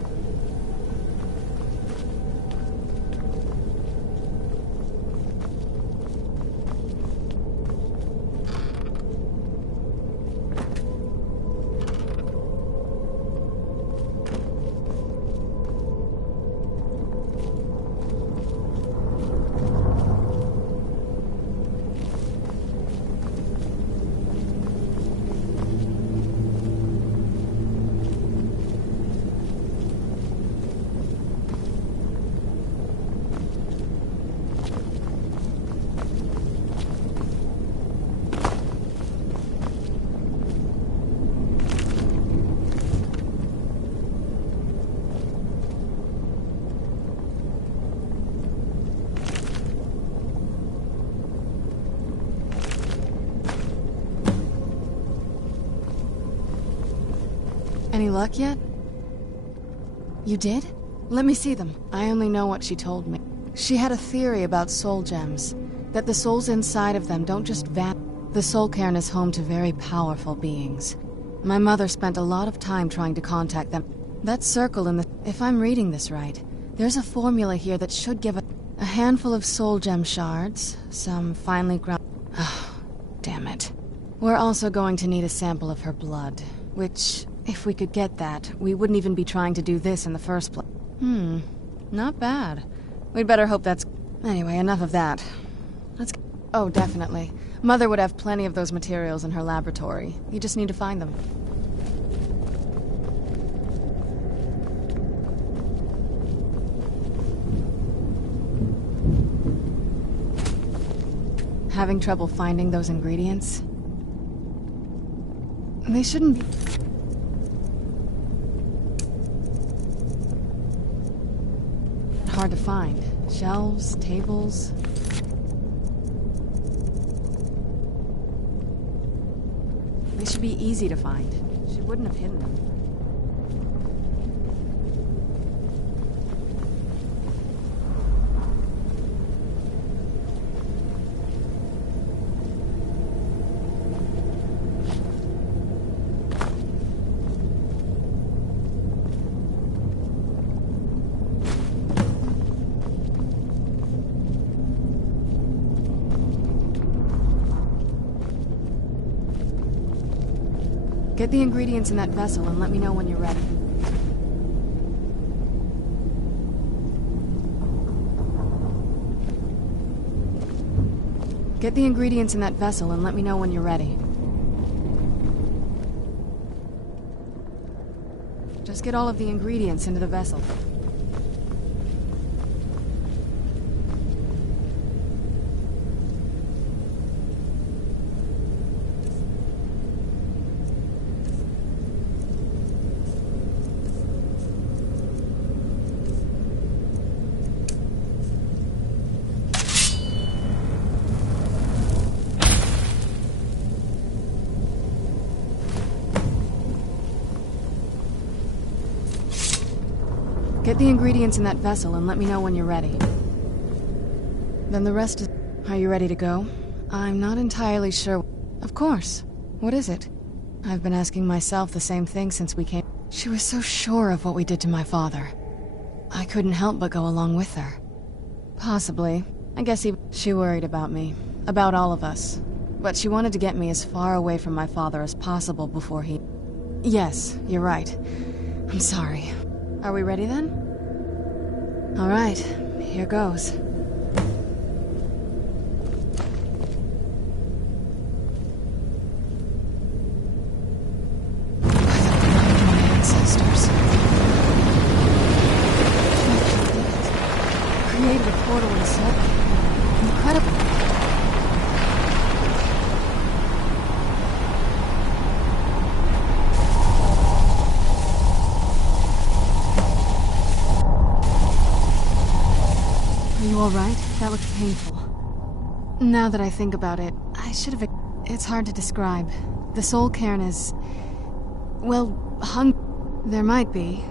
luck yet? You did? Let me see them. I only know what she told me. She had a theory about soul gems, that the souls inside of them don't just vanish. The soul cairn is home to very powerful beings. My mother spent a lot of time trying to contact them. That circle in the... If I'm reading this right, there's a formula here that should give a handful of soul gem shards, some finely ground... Oh, damn it. We're also going to need a sample of her blood, which, if we could get that, we wouldn't even be trying to do this in the first place. Not bad. We'd better hope that's... Anyway, enough of that. Let's... Oh, definitely. Mother would have plenty of those materials in her laboratory. You just need to find them. Having trouble finding those ingredients? They shouldn't be... hard to find. Shelves, tables... They should be easy to find. She wouldn't have hidden them. Get the ingredients in that vessel and let me know when you're ready. Get the ingredients in that vessel and let me know when you're ready. Just get all of the ingredients into the vessel. Get the ingredients in that vessel and let me know when you're ready. Then the rest is... Are you ready to go? I'm not entirely sure... Of course. What is it? I've been asking myself the same thing since we came... She was so sure of what we did to my father. I couldn't help but go along with her. Possibly. I guess she worried about me. About all of us. But she wanted to get me as far away from my father as possible before he... Yes, you're right. I'm sorry. Are we ready then? All right, here goes. My ancestors. Created a portal in Soul. Incredible. All right, that looked painful. Now that I think about it, I should have... It's hard to describe. The soul cairn is... well, there might be.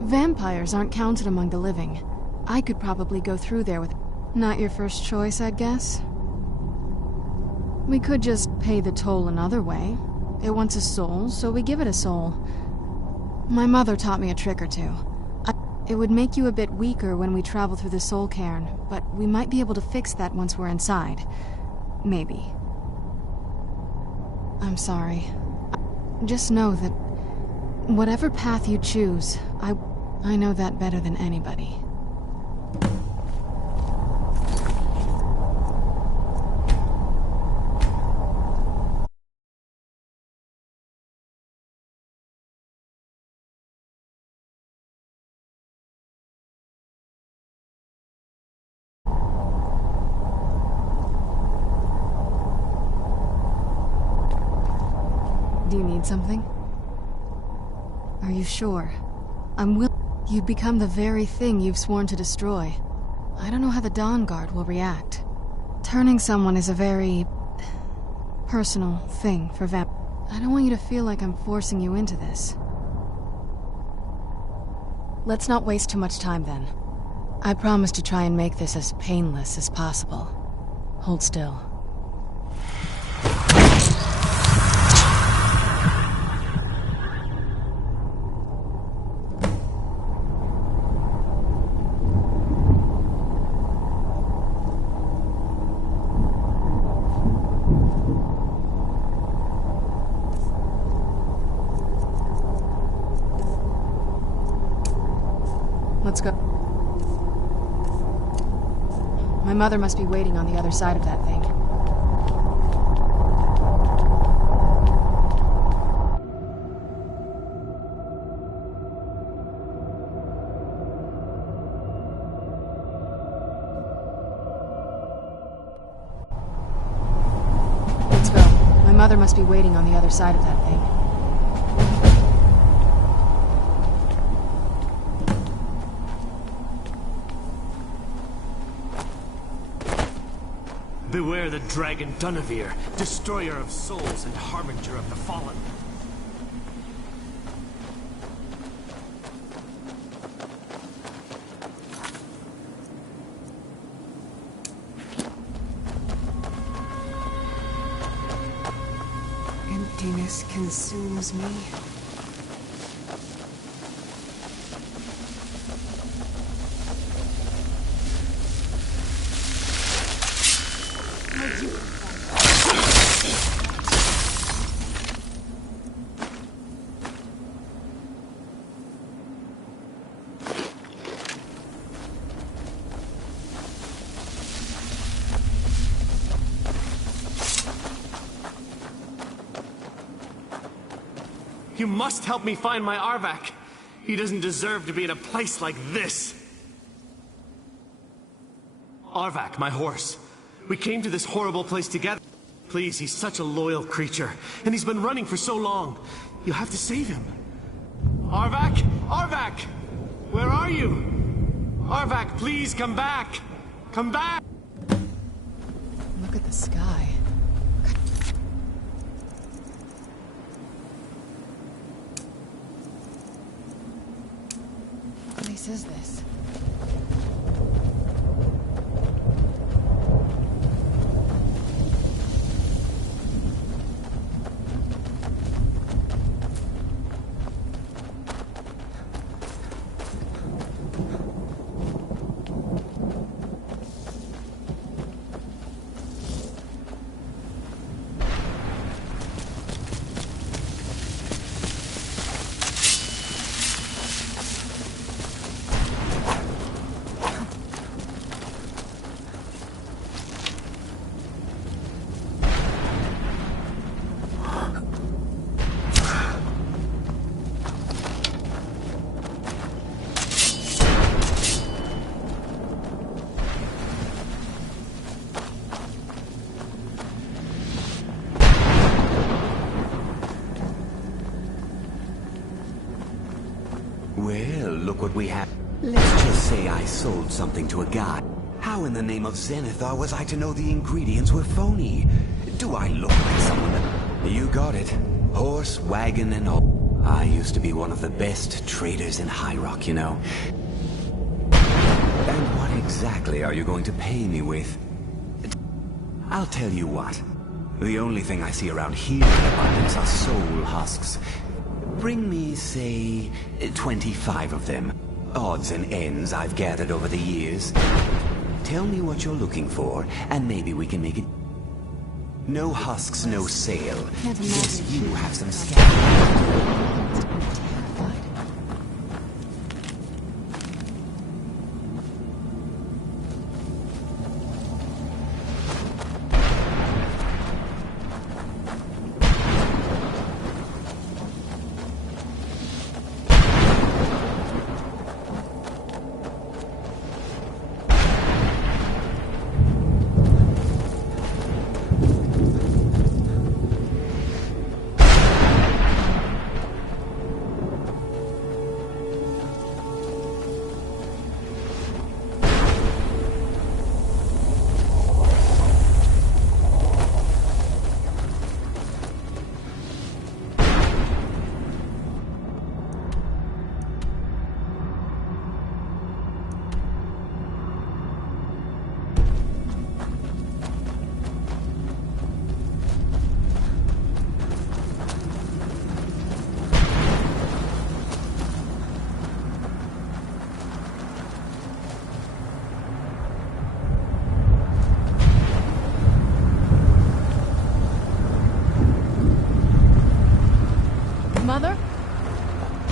Vampires aren't counted among the living. I could probably go through there with... Not your first choice, I guess. We could just pay the toll another way. It wants a soul, so we give it a soul. My mother taught me a trick or two. It would make you a bit weaker when we travel through the soul cairn, but we might be able to fix that once we're inside. Maybe. I'm sorry. Just know that whatever path you choose, I know that better than anybody. Do you need something? Are you sure? You've become the very thing you've sworn to destroy. I don't know how the Dawn Guard will react. Turning someone is a very... personal thing for I don't want you to feel like I'm forcing you into this. Let's not waste too much time then. I promise to try and make this as painless as possible. Hold still. Let's go. My mother must be waiting on the other side of that thing. Let's go. My mother must be waiting on the other side of that thing. Beware the dragon Dunavir, destroyer of souls and harbinger of the fallen. Emptiness consumes me. You must help me find my Arvak. He doesn't deserve to be in a place like this. Arvak, my horse. We came to this horrible place together. Please, he's such a loyal creature, and he's been running for so long. You have to save him. Arvak! Arvak! Where are you? Arvak, please come back! Come back! Look at the sky. What place is this? Well, look what we have. Let's just say I sold something to a guy. How in the name of Zenithar was I to know the ingredients were phony? Do I look like someone that... You got it. Horse, wagon, and all. I used to be one of the best traders in High Rock, you know. And what exactly are you going to pay me with? I'll tell you what. The only thing I see around here in abundance are soul husks. Bring me, say, 25 of them. Odds and ends I've gathered over the years. Tell me what you're looking for, and maybe we can make it... No husks, no sale. Yes, you have some scab.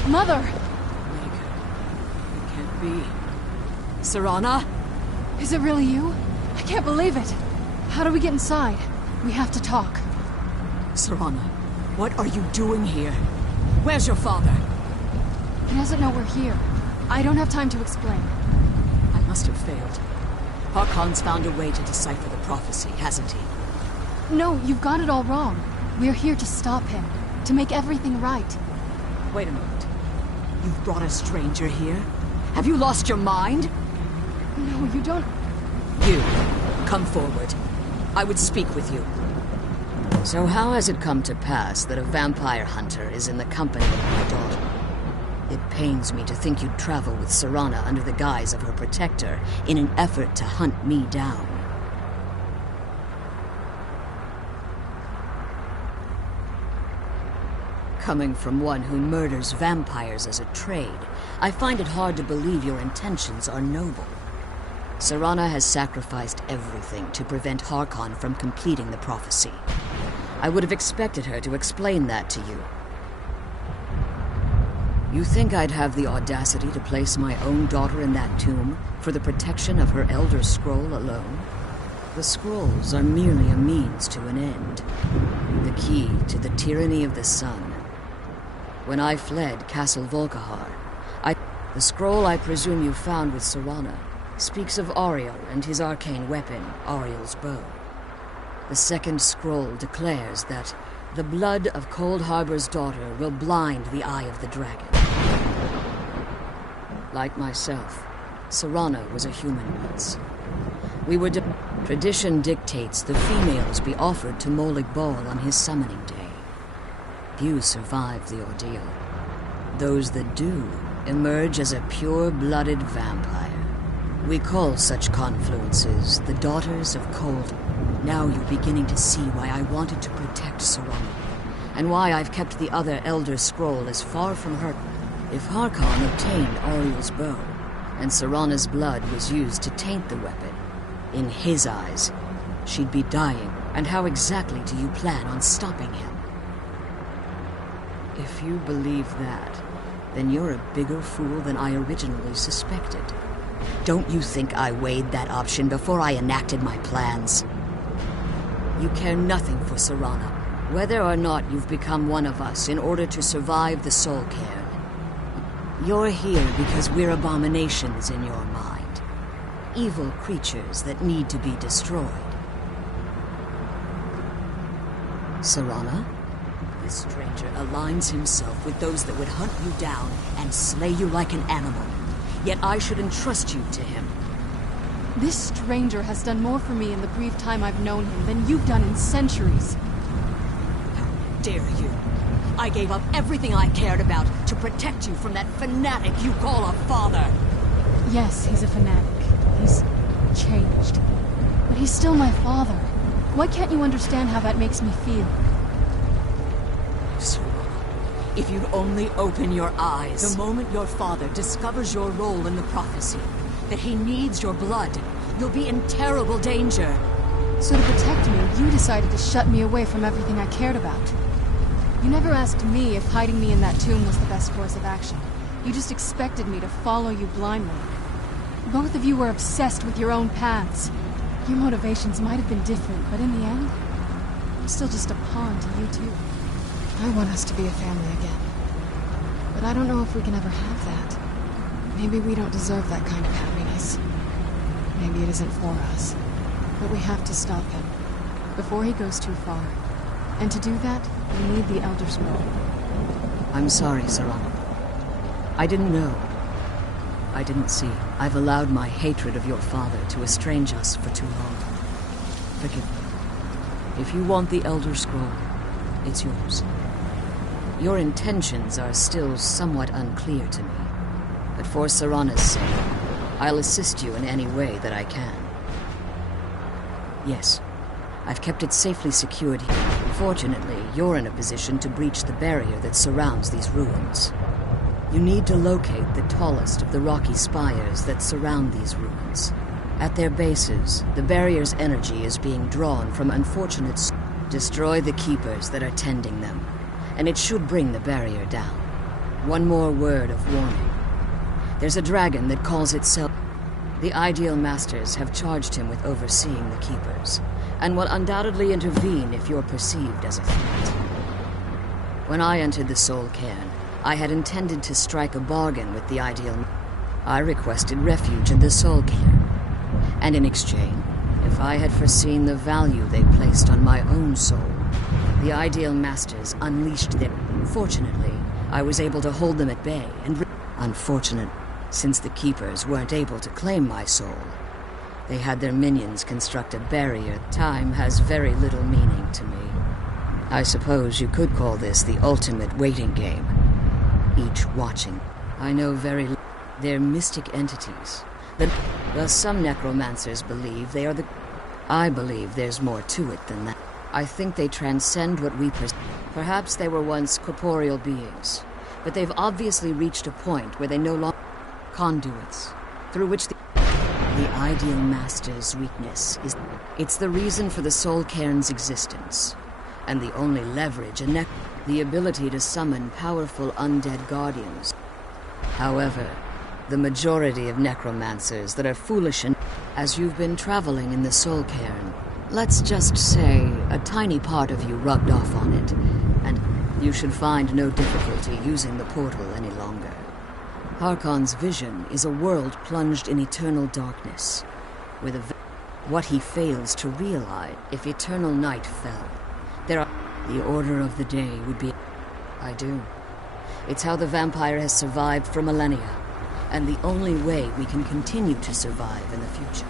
Mother! It can't be. Serana? Is it really you? I can't believe it. How do we get inside? We have to talk. Serana, what are you doing here? Where's your father? He doesn't know we're here. I don't have time to explain. I must have failed. Harkon's found a way to decipher the prophecy, hasn't he? No, you've got it all wrong. We're here to stop him. To make everything right. Wait a moment. You've brought a stranger here? Have you lost your mind? No, you don't... You, come forward. I would speak with you. So how has it come to pass that a vampire hunter is in the company of my daughter? It pains me to think you'd travel with Serana under the guise of her protector in an effort to hunt me down. Coming from one who murders vampires as a trade, I find it hard to believe your intentions are noble. Serana has sacrificed everything to prevent Harkon from completing the prophecy. I would have expected her to explain that to you. You think I'd have the audacity to place my own daughter in that tomb for the protection of her Elder Scroll alone? The scrolls are merely a means to an end. The key to the tyranny of the sun. When I fled Castle Volkihar, the scroll I presume you found with Serana speaks of Ariel and his arcane weapon, Ariel's bow. The second scroll declares that the blood of Cold Harbor's daughter will blind the eye of the dragon. Like myself, Serana was a human once. Tradition dictates the females be offered to Molig Bal on his summoning day. Few survive the ordeal. Those that do emerge as a pure-blooded vampire. We call such confluences the Daughters of Cold. Now you're beginning to see why I wanted to protect Serana, and why I've kept the other Elder Scroll as far from her. If Harkon obtained Ariel's bow, and Serana's blood was used to taint the weapon, in his eyes, she'd be dying. And how exactly do you plan on stopping him? If you believe that, then you're a bigger fool than I originally suspected. Don't you think I weighed that option before I enacted my plans? You care nothing for Serana, whether or not you've become one of us in order to survive the Soul Cairn. You're here because we're abominations in your mind. Evil creatures that need to be destroyed. Serana? This stranger aligns himself with those that would hunt you down and slay you like an animal. Yet I should entrust you to him. This stranger has done more for me in the brief time I've known him than you've done in centuries. How dare you? I gave up everything I cared about to protect you from that fanatic you call a father. Yes, he's a fanatic. He's changed. But he's still my father. Why can't you understand how that makes me feel? If you'd only open your eyes. The moment your father discovers your role in the prophecy, that he needs your blood, you'll be in terrible danger. So to protect me, you decided to shut me away from everything I cared about. You never asked me if hiding me in that tomb was the best course of action. You just expected me to follow you blindly. Both of you were obsessed with your own paths. Your motivations might have been different, but in the end, I'm still just a pawn to you two. I want us to be a family again. But I don't know if we can ever have that. Maybe we don't deserve that kind of happiness. Maybe it isn't for us. But we have to stop him, before he goes too far. And to do that, we need the Elder Scroll. I'm sorry, Serana. I didn't know. I didn't see. I've allowed my hatred of your father to estrange us for too long. Forgive me. If you want the Elder Scroll, it's yours. Your intentions are still somewhat unclear to me, but for Serana's sake, I'll assist you in any way that I can. Yes, I've kept it safely secured here. Fortunately, you're in a position to breach the barrier that surrounds these ruins. You need to locate the tallest of the rocky spires that surround these ruins. At their bases, the barrier's energy is being drawn from unfortunate... Destroy the keepers that are tending them, and it should bring the barrier down. One more word of warning. There's a dragon that calls itself... The Ideal Masters have charged him with overseeing the Keepers, and will undoubtedly intervene if you're perceived as a threat. When I entered the Soul Cairn, I had intended to strike a bargain with the Ideal... I requested refuge in the Soul Cairn, and in exchange, if I had foreseen the value they placed on my own soul, the Ideal Masters unleashed them. Fortunately, I was able to hold them at bay, and... Unfortunate, since the Keepers weren't able to claim my soul. They had their minions construct a barrier. Time has very little meaning to me. I suppose you could call this the ultimate waiting game. Each watching. I know very little. They're mystic entities. Well, some necromancers believe they are the... I believe there's more to it than that. I think they transcend what we perceive. Perhaps they were once corporeal beings, but they've obviously reached a point where they no longer... Conduits, through which the Ideal Master's weakness is... It's the reason for the Soul Cairn's existence, and the only leverage in the ability to summon powerful undead guardians. However, the majority of necromancers that are foolish and... As you've been traveling in the Soul Cairn, let's just say a tiny part of you rubbed off on it, and you should find no difficulty using the portal any longer. Harkon's vision is a world plunged in eternal darkness, where what he fails to realize, if eternal night fell, the order of the day would be... I do. It's how the vampire has survived for millennia, and the only way we can continue to survive in the future.